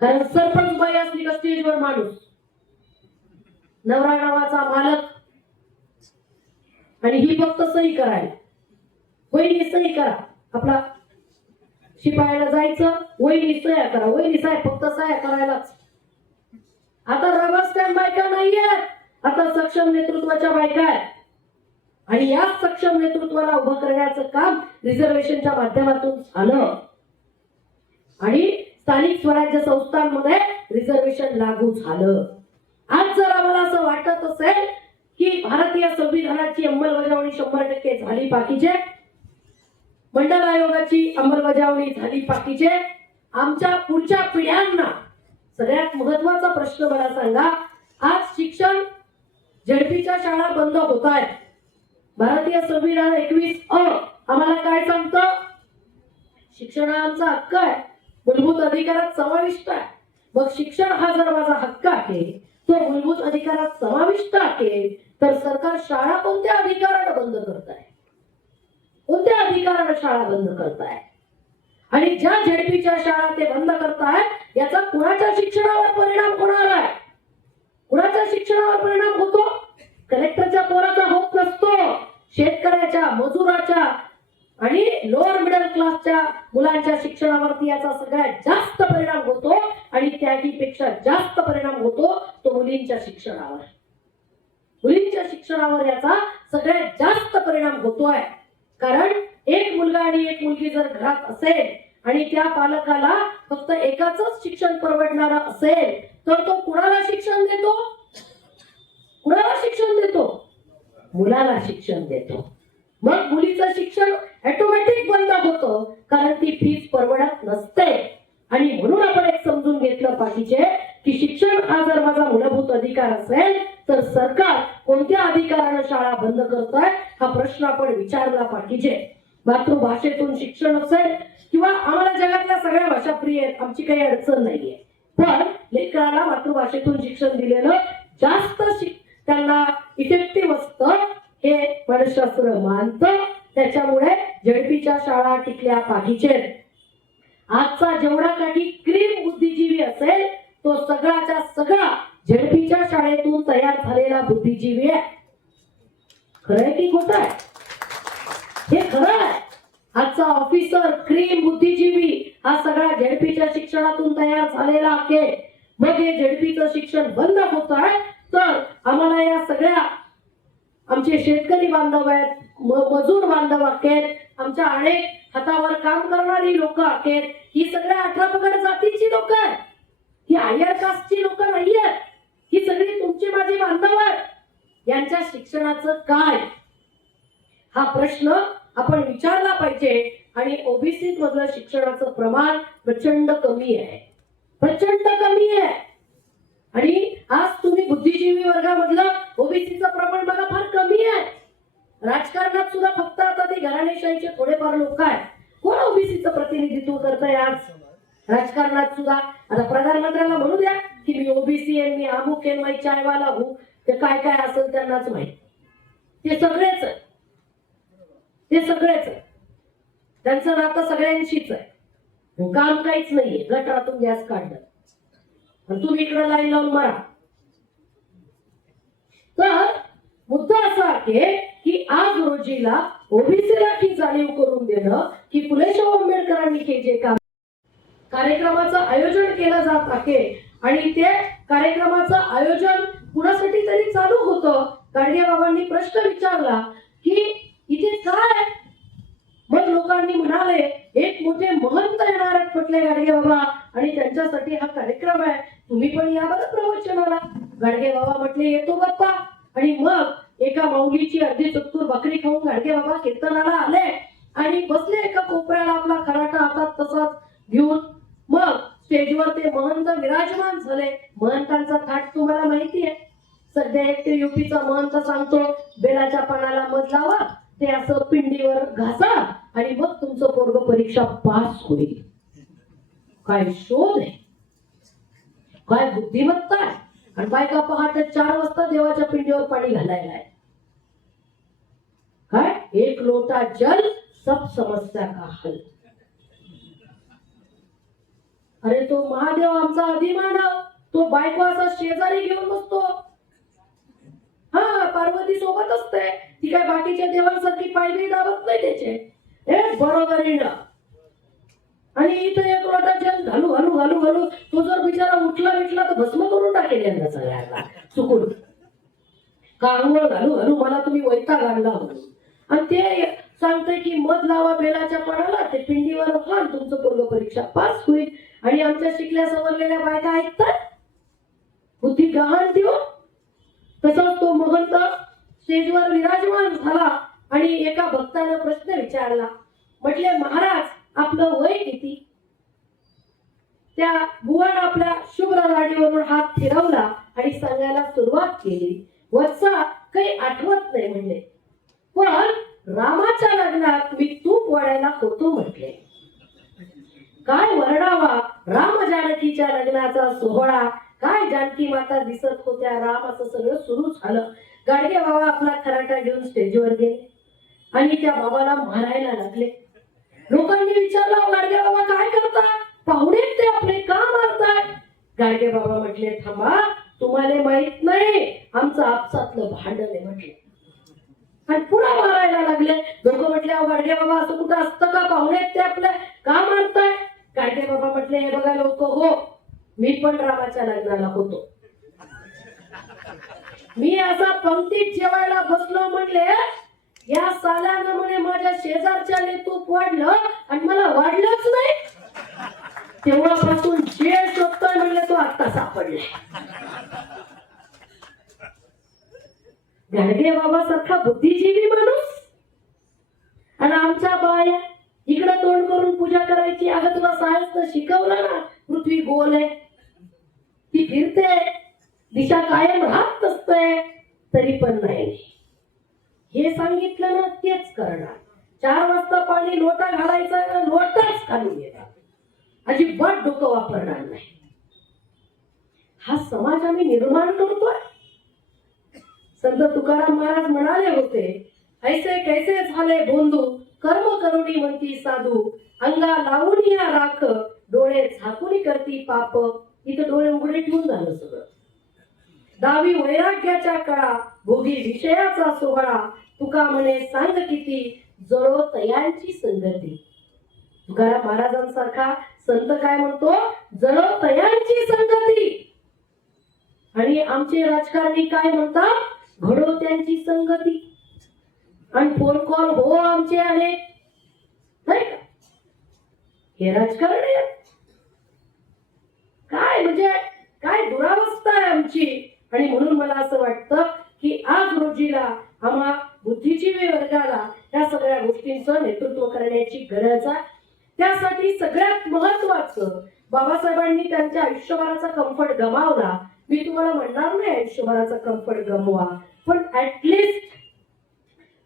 कारण सरपंच बाई असली का स्टेजवर माणूस, नवरा नावाचा मालक, आणि ही फक्त सही करायला, वहिनी सही करा. आपला शिपायाला जायचं, वहिनी सह्या करा, वहिनी साहेब फक्त सह्या करायलाच. आता रबर स्टॅम्प बायका नाहीये, आता सक्षम नेतृत्वाच्या बायका आहेत. आणि या सक्षम नेतृत्वाला उभं करण्याचं काम रिझर्वेशनच्या माध्यमातून झालं. आणि स्थानिक स्वराज्य संस्थांमध्ये रिझर्वेशन लागू झालं. आज जर आम्हाला असं वाटत असेल की भारतीय संविधानाची अंमलबजावणी 100% झाली पाहिजे, मंडल आयोगाची अंमलबजावणी झाली पाहिजे, आमच्या पुढच्या पिढ्यांना सगळ्यात महत्वाचा प्रश्न मला सांगा, आज शिक्षण झडपीच्या शाळा बंद होत आहेत. भारतीय संविधान 21 आम्हाला काय सांगतं? शिक्षण हा आमचा हक्क आहे, मूलभूत अधिकारात समाविष्ट आहे. मग शिक्षण हा जर माझा हक्क आहे, तो मूलभूत अधिकारात समाविष्ट आहे, तर सरकार शाळा कोणत्या अधिकाराने बंद करत आहे? कोणत्या अधिकाराने शाळा बंद करत आहे? आणि ज्या झडपीच्या शाळा ते बंद करताय, याचा कुणाच्या शिक्षणावर परिणाम होणार आहे? कुणाच्या शिक्षणावर परिणाम होतो? कलेक्टरच्या पोराचा होत नसतो, शेतकऱ्याच्या, मजुराच्या आणि लोअर मिडल क्लासच्या मुलांच्या शिक्षणावरती याचा सगळ्यात जास्त परिणाम होतो. आणि त्याहीपेक्षा जास्त परिणाम होतो तो मुलींच्या शिक्षणावर. मुलींच्या शिक्षणावर याचा सगळ्यात जास्त परिणाम होतोय. कारण एक मुलगा आणि एक मुलगी जर घरात असेल आणि त्या पालकाला फक्त एकाच शिक्षण परवडणार असेल, तर तो कुणाला शिक्षण देतो? कुणाला शिक्षण देतो? मुलाला शिक्षण देतो. मग मुलीचं शिक्षण ऑटोमॅटिक बंद होतं, कारण ती फीस परवडत नसते. आणि म्हणून आपण एक समजून घेतलं पाहिजे की शिक्षण हा जर माझा मूलभूत अधिकार असेल, तर सरकार कोणत्या अधिकाराने शाळा बंद करतोय हा प्रश्न आपण विचारला पाहिजे. मातृभाषेतून शिक्षण असेल किंवा आम्हाला जगातल्या सगळ्या भाषा प्रिय आहेत, आमची काही अडचण नाहीये, पण लेकराला मातृभाषेतून शिक्षण दिलेलं जास्त त्यांना इफेक्टिव्ह असतं हे मानसशास्त्र मानतं. त्याच्यामुळे झडपीच्या शाळा टिकल्या पाहिजेत. आजचा जेवढा काही क्रीम बुद्धिजीवी असेल, तो सगळ्याच्या सगळा झडपीच्या शाळेतून तयार झालेला बुद्धिजीवी आहे. खरंय की खोटं आहे? हे खरं आहे. आजचा ऑफिसर, क्रीम बुद्धिजीवी हा सगळा झडपीच्या शिक्षणातून तयार झालेला आहे. मग हे झडपीचं शिक्षण बंद होत आहे, तर आम्हाला या सगळ्या आमचे शेतकरी बांधव आहेत, मजूर बांधव आहेत, आमच्या अनेक हातावर काम करणारी लोक आहेत, ही सगळ्या 18 पगड जातीची लोक आहेत, ही हायर कास्टची लोक नाही आहेत, ही सगळी तुमची माझी बांधव आहेत. यांच्या शिक्षणाचं काय हा प्रश्न आपण विचारला पाहिजे. आणि ओबीसी मधलं शिक्षणाचं प्रमाण प्रचंड कमी आहे, प्रचंड कमी आहे. आणि आज तुम्ही बुद्धिजीवी वर्गामधलं ओबीसीचं प्रमाण बघा, फार कमी आहे. राजकारणात सुद्धा फक्त आता ते घराणेशाहीचे थोडेफार लोक आहेत. कोण ओबीसीचं प्रतिनिधित्व करतंय आज राजकारणात सुद्धा? आता प्रधानमंत्र्याला म्हणू द्या की मी ओबीसी आहे, मी अमुक आहे, मी चायवाला हूं, ते काय काय असेल त्यांनाच माहित. ते सगळेच आहे, ते सगळेच आहे. त्यांचं नातं सगळ्यांशीच आहे. काम काहीच नाहीये, गटारातून गॅस काढलं तुम्ही इकडे लाईन लावून मारा. तर मुद्दा असा आहे की आज रोजीला ओबीसीला ही जाणीव करून देणं की फुले शाहू आंबेडकरांनी हे जे काम कार्यक्रमाचं आयोजन केलं जात आहे आणि ते कार्यक्रमाचं आयोजन कुणासाठी तरी चालू होतं. गाडगे बाबांनी प्रश्न विचारला की इथे काय, मग लोकांनी म्हणाले एक मोठे महंत येणार आहेत म्हटले गाडगे बाबा आणि त्यांच्यासाठी हा कार्यक्रम आहे, तुम्ही पण या बरं प्रवचनाला. गाडगे बाबा म्हटले येतो बाप्पा. आणि मग एका माऊलीची अर्धी चुत्तूर भाकरी खाऊन गाडगे बाबा कीर्तनाला आले आणि बसले एका कोपऱ्याला आपला खराटा हातात तसाच घेऊन. मग स्टेजवर ते महंत विराजमान झाले. महंतांचा थाट तुम्हाला माहिती आहे. सध्या एक ते युपीचा महंत सांगतो बेलाच्या पानाला मध लावा, ते असं पिंडीवर घासा आणि मग तुमचं पोरग परीक्षा पास होईल. काय शोध आहे, काय बुद्धिमत्ता आहे. आणि बायका पहाटे 4 वाजता देवाच्या पिंडीवर पाणी घालायला आहे. काय एक लोटा जल सब समस्या का हल. अरे तो महादेव आमचा अधिमानव, तो बायको असा शेजारी घेऊन बसतो. हा पार्वती सोबत असते, ती काय बाकीच्या देवांसारखी पायबी दाबत नाही त्याचे. हे बरोबरीनं. आणि इथं एक लोटा जल घालू घालू घालू घालू तो जर बिचारा उठला विटला तर भस्म करून टाकेल यांना सगळ्यांना चुकून. का आंघोळ घालू घालू मला तुम्ही वैताग आणला म्हणून. आणि ते सांगते की मध लावा बेलाच्या पानाला, ते पिंडीवर घाल, तुमचं पोरग परीक्षा पास होईल. आणि आमच्या शिकल्या सवरलेल्या बायका ऐकतात, बुद्धी गहाण देऊ. तसंच तो महंत स्टेजवर विराजमान झाला आणि एका भक्तानं प्रश्न विचारला. म्हटले महाराज आपलं वय किती. त्या बुवानं आपल्या शुभ्र दाढीवरून हात फिरवला आणि सांगायला सुरुवात केली. वत्सा काही आठवत नाही म्हणले, पण रामाच्या लग्नात मी तूप वाढायला होतो म्हटले. काय वर्णावा राम जानकीच्या लग्नाचा सोहळा, काय जानकी माता दिसत होत्या, राम असं सगळं सुरू झालं. गाडगे बाबा आपला खराटा घेऊन स्टेजवर गेले आणि त्या बाबाला मारायला लागले. लोकांनी विचारलं गाडगे बाबा काय करताय, पाहुणे ते आपले का मारताय. गाडगे बाबा म्हटले थांबा, तुम्हाला माहित नाही आमचं आपसातलं भांडण आहे म्हटले. आणि पुन्हा मारायला लागले. लोक म्हटले गाडगे बाबा असं कुठं असतं का, पाहुणे ते आपले का मारताय. गाडगे बाबा म्हटले हे बघा लोक, हो मी पण रामाच्या लग्नाला होतो. मी असा पंक्तीत जेवायला बसलो म्हणले, या साल्यानं म्हणे माझ्या शेजारच्याने तूप वाढलं आणि मला वाढलंच नाही. तेव्हापासून जे शोधतोय म्हणले तो आता सापडले. गाडगे बाबा सारखा बुद्धिजीवी माणूस. आणि आमच्या बाया इकडे तोंड करून पूजा करायची. अगं तुला सायन्स शिकवलं ना, पृथ्वी गोल आहे, ती फिरते, दिशा कायम राहत असते, तरी पण नाही. हे सांगितलं ना तेच करणार. 4 वाजता पाणी लोटा घालायचा ना, लोटाच घालून येतात, अजिबात डोकं वापरणार नाही. हा समाज आम्ही निर्माण करतोय. संत तुकाराम महाराज म्हणाले होते, ऐसे कैसे झाले बोंधू, कर्म करुणी म्हणती साधू, अंगा लावून या राख, डोळे झाकून करती पाप. इथं डोळे उघडे ठेवून झालं सगळं. दावी वैराग्याच्या कळा, भोगी विषयाचा सोहळा, तुका म्हणे सांग किती, जळो तयांची संगती. तुकाराम महाराजांसारखा संत काय म्हणतो, जळो तयांची संगती. आणि आमचे राजकारणी काय म्हणतात, घडो त्यांची संगती. आणि फोन कॉल हो आमचे आले नाही का, हे राजकारण आहे. काय म्हणजे काय दुरावस्था आहे आमची. आणि म्हणून मला असं वाटतं की आज रोजीला आम्हा बुद्धिजीवी वर्गाला या सगळ्या गोष्टींचं नेतृत्व करण्याची गरज आहे. त्यासाठी सगळ्यात महत्वाचं, बाबासाहेबांनी त्यांच्या आयुष्यभराचा कम्फर्ट गमावला. मी तुम्हाला म्हणणार नाही आयुष्यभराचा कम्फर्ट गमवा, पण ऍटलिस्ट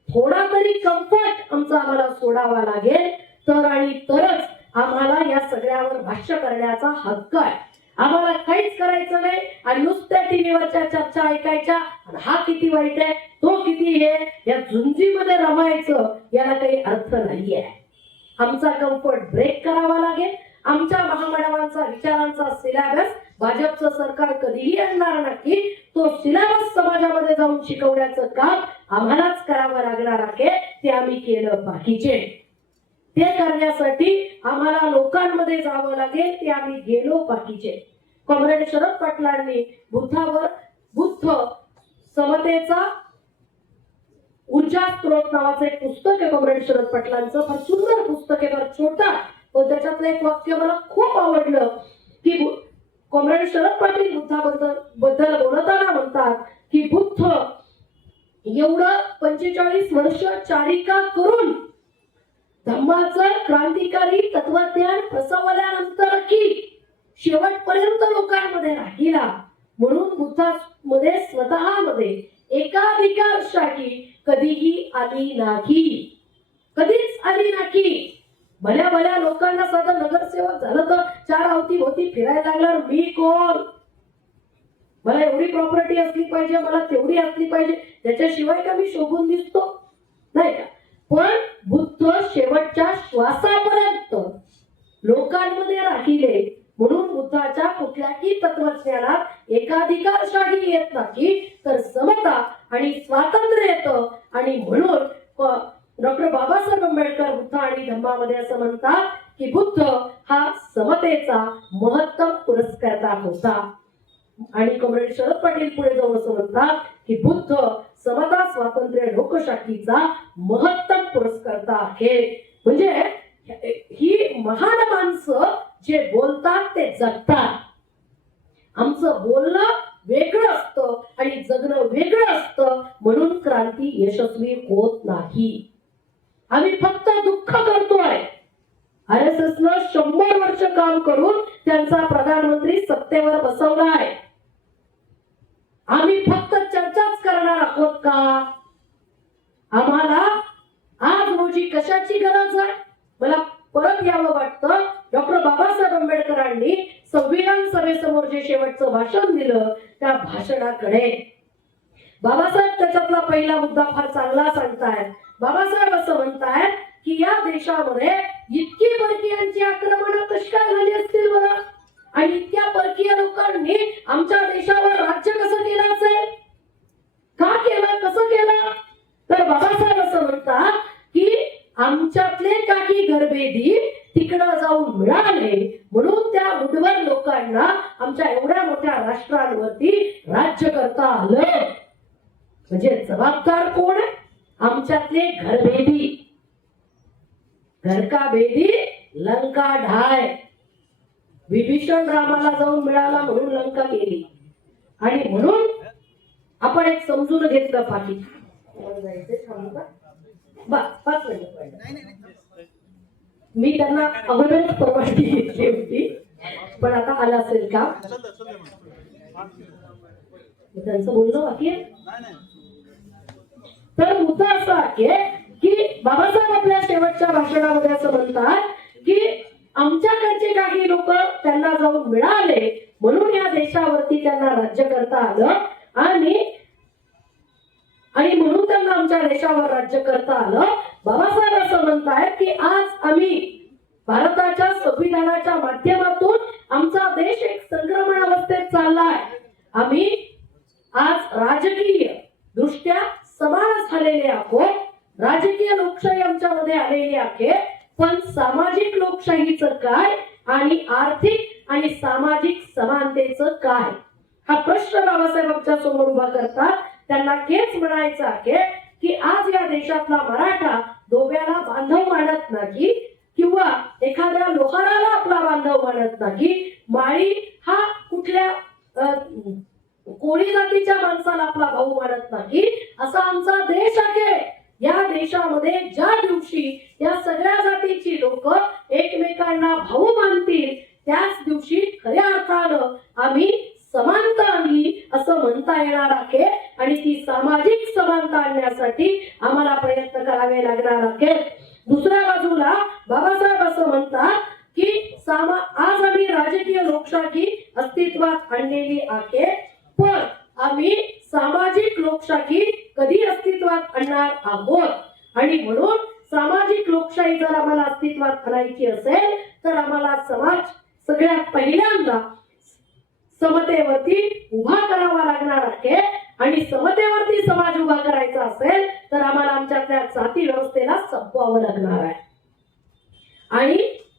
थोडा तरी कम्फर्ट आम्हाला सोडावा लागेल, तर आणि तरच आम्हाला या सगळ्यावर भाष्य करण्याचा हक्क आहे. आम्हाला काहीच करायचं नाही आणि नुसत्या टीव्हीवरच्या चर्चा ऐकायच्या, हा किती वाईट आहे, तो किती हे, या झुंजीमध्ये रमायचं, याला काही अर्थ नाहीये. आमचा कम्फर्ट ब्रेक करावा लागेल. आमच्या महामानवांचा विचारांचा सिलेबस भाजपचं सरकार कधीही आणणार नाही. तो सिलेबस समाज समाजामध्ये जाऊन शिकवण्याचं काम आम्हालाच करावं लागणार आहे, ते आम्ही केलं पाहिजे. ते करण्यासाठी आम्हाला लोकांमध्ये जावं लागेल, ते आम्ही गेलो पाहिजे. कॉम्रेड शरद पाटलांनी बुद्ध समतेचा ऊर्जा स्त्रोत नावाचं एक पुस्तक आहे कॉम्रेड शरद पाटलांचं. फार सुंदर पुस्तक आहे, फार छोटा, पण त्याच्यातलं एक वाक्य मला खूप आवडलं की कॉम्रेड शरद पाटील बुद्धाबद्दल बोलताना म्हणतात की बुद्ध एवढं 45 वर्ष चारिका करून धम्माचं क्रांतिकारी तत्वज्ञान पसरवल्यानंतर की शेवटपर्यंत लोकांमध्ये राहिला, म्हणून बुद्धामध्ये स्वतःमध्ये एकाधिकारशाही कधीही आली नाही, कधीच आली नाही. भल्या लोकांना साधं नगरसेवक झालं तर 4 अवतीभोवती फिरायला लागल्यावर मी कोण, मला एवढी प्रॉपर्टी असली पाहिजे, मला तेवढी असली पाहिजे, त्याच्याशिवाय का मी शोभून दिसतो नाही का. पण बुद्ध शेवटच्या श्वासापर्यंत लोकांमध्ये राहिले, म्हणून बुद्धाच्या कुठल्याही तत्वज्ञानात एकाधिकारशाही येत नाही, तर समता आणि स्वातंत्र्य येतं. आणि म्हणून डॉक्टर बाबासाहेब आंबेडकर बुद्ध आणि धम्मामध्ये असं म्हणतात की बुद्ध हा समतेचा महत्तम पुरस्कर्ता होता. आणि कॉम्रेड शरद पाटील पुढे जाऊन असं म्हणतात की बुद्ध समता स्वातंत्र्य लोकशाहीचा महत्तम पुरस्कर्ता आहे. म्हणजे ही महान माणसं जे बोलतात ते जगतात. आमचं बोलणं वेगळं असतं आणि जगणं वेगळं असतं, म्हणून क्रांती यशस्वी होत नाही. आम्ही फक्त दुःख करतोय. RSS न 100 वर्ष काम करून त्यांचा प्रधानमंत्री सत्तेवर बसवलाय. आम्ही फक्त चर्चाच करणार आहोत का? आम्हाला आज रोजी कशाची गरज आहे? मला परत यावं वाटतं, डॉक्टर बाबासाहेब आंबेडकरांनी संविधान सभेसमोर जे शेवटचं भाषण दिलं, त्या भाषणाकडे बाबासाहेब त्याच्यातला पहिला मुद्दा फार चांगला सांगतायत. बाबासाहेब असं म्हणतायत की या देशामध्ये इतकी परकीयांची आक्रमणं कशी काय झाली असतील बरं, आणि इतक्या परकीय लोकांनी आमच्या देशावर राज्य कसं केलं असेल, का केलं, कसं केलं? तर बाबासाहेब असं म्हणतात की आमच्यातले काही घरभेदी तिकडं जाऊन मिळाले, म्हणून त्या मुठभर लोकांना आमच्या एवढ्या मोठ्या राष्ट्रांवरती राज्य करता आलं. म्हणजे जबाबदार कोण आहे? आमच्यातले घरभेदी. घर का भेदी लंका ढाय. विभीषण रामाला जाऊन मिळाला म्हणून लंका गेली, आणि म्हणून आपण एक समजून घेतलं पाहिजे. 5 मिनिट मी त्यांना अगोदरच परवानगी घेतली होती, पण आता आला असेल का त्यांचं बोलणं बाकी आहे. तर मुद्दा असा आहे की बाबासाहेब आपल्या शेवटच्या भाषणामध्ये असं म्हणतात की आमच्याकडचे काही लोक त्यांना जाऊन मिळाले, म्हणून या देशावरती त्यांना राज्य करता आलं, आणि म्हणून त्यांना आमच्या देशावर राज्य करता आलं. बाबासाहेब असं म्हणतायत की आज आम्ही भारताच्या संविधानाच्या माध्यमातून आमचा देश एक संक्रमण अवस्थेत चाललाय. आम्ही आज राजकीय दृष्ट्या समान झालेले आहोत, राजकीय लोकशाही आमच्यामध्ये आलेली आहे, पण सामाजिक लोकशाहीचं काय आणि आर्थिक आणि सामाजिक समानतेचं काय, हा प्रश्न बाबासाहेब आमच्या समोर उभा करतात. त्यांना हेच म्हणायचं आहे की आज या देशातला मराठा धोब्याला बांधव मानत नाही, किंवा एखाद्या लोहाराला आपला बांधव मानत नाही, माळी हा कुठल्या कोळी जातीच्या माणसाला आपला भाऊ मानत नाही, असा आमचा देश आहे. या देशामध्ये ज्या दिवशी या सगळ्या जातीची लोक एकमेकांना भाऊ मानतील, त्याच दिवशी खऱ्या अर्थानं आम्ही समानता आणली असं म्हणता येणार आहे. आणि ती सामाजिक समानता आणण्यासाठी आम्हाला प्रयत्न करावे लागणार आहेत. दुसऱ्या बाजूला बाबासाहेब असं म्हणतात की आज आम्ही राजकीय लोकशाही अस्तित्वात आणलेली आहे, पण आम्ही सामाजिक लोकशाही कधी अस्तित्वात आणणार आहोत. आणि म्हणून सामाजिक लोकशाही जर आम्हाला अस्तित्वात आणायची असेल तर आम्हाला समाज सगळ्यात पहिल्यांदा समतेवरती उभा करावा लागणार आहे. आणि समतेवरती समाज उभा करायचा असेल तर आम्हाला आमच्यातल्या जाती व्यवस्थेला संपवावं लागणार आहे. आणि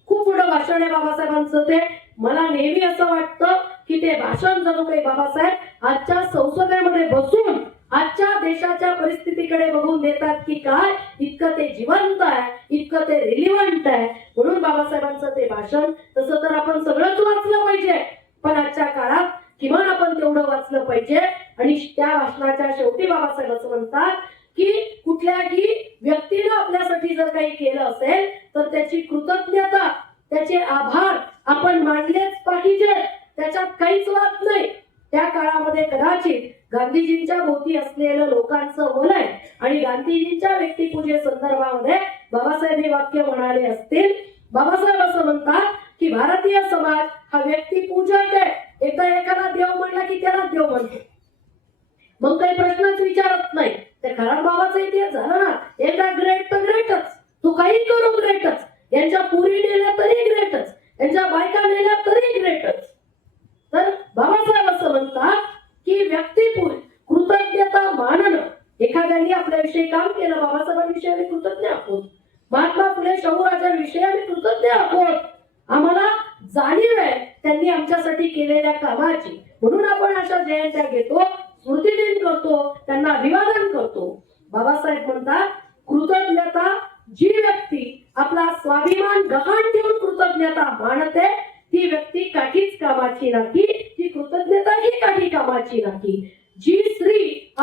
खूप मोठं भाषण आहे बाबासाहेबांचं ते. मला नेहमी असं वाटतं की ते भाषण जणू काही बाबासाहेब आजच्या संसदेमध्ये बसून आजच्या देशाच्या परिस्थितीकडे बघून देतात की काय, इतकं ते जिवंत आहे, इतकं ते रिलिव्हंट आहे. म्हणून बाबासाहेबांचं ते भाषण, तसं तर आपण सगळंच वाचलं पाहिजे, पण आजच्या काळात किमान आपण तेवढं वाचलं पाहिजे. आणि त्या भाषणाच्या शेवटी बाबासाहेब असं म्हणतात की कुठल्याही व्यक्तीनं आपल्यासाठी जर काही केलं असेल तर त्याची कृतज्ञता, त्याचे आभार आपण मानलेच पाहिजे. त्याच्यात काहीच वाद नाही. त्या काळामध्ये कदाचित गांधीजींच्या भोवती असलेलं लोकांचं वलय आणि गांधीजींच्या व्यक्तिपूजे संदर्भामध्ये बाबासाहेब हे वाक्य म्हणाले असतील. बाबासाहेब असं म्हणतात की भारतीय समाज हा व्यक्तिपूजक आहे. एकदा एखादा देव म्हणला की त्याला देव म्हणतो, मग काही प्रश्नच विचारत नाही. ते खराब बाबाचा इतिहास झाला ना, एकदा ग्रेट तर ग्रेटच, तू काही करू ग्रेटच. यांच्या पुरी नेल्या तरी ग्रेटच, यांच्या बायका नेल्या तरी ग्रेटच. तर बाबासाहेब असं म्हणतात की व्यक्तिपूज, कृतज्ञता मानणं. एखाद्याने आपल्याविषयी काम केलं, बाबासाहेबांविषयी आम्ही कृतज्ञ आहोत. महात्मा फुले शाहूराजांविषयी आम्ही कृतज्ञ आहोत. आम्हाला जाणीव आहे त्यांनी आमच्यासाठी केलेल्या कामाची. म्हणून आपण अशा जयंत्या घेतो, स्मृतिदिन करतो, त्यांना अभिवादन करतो. बाबासाहेब म्हणतात कृतज्ञता, जी व्यक्ती आपला स्वाभिमान गहाण ठेवून कृतज्ञता मानते ती व्यक्ती काहीच कामाची नाही. ती कृतज्ञता ही काही कामाची नाही. जी स्त्री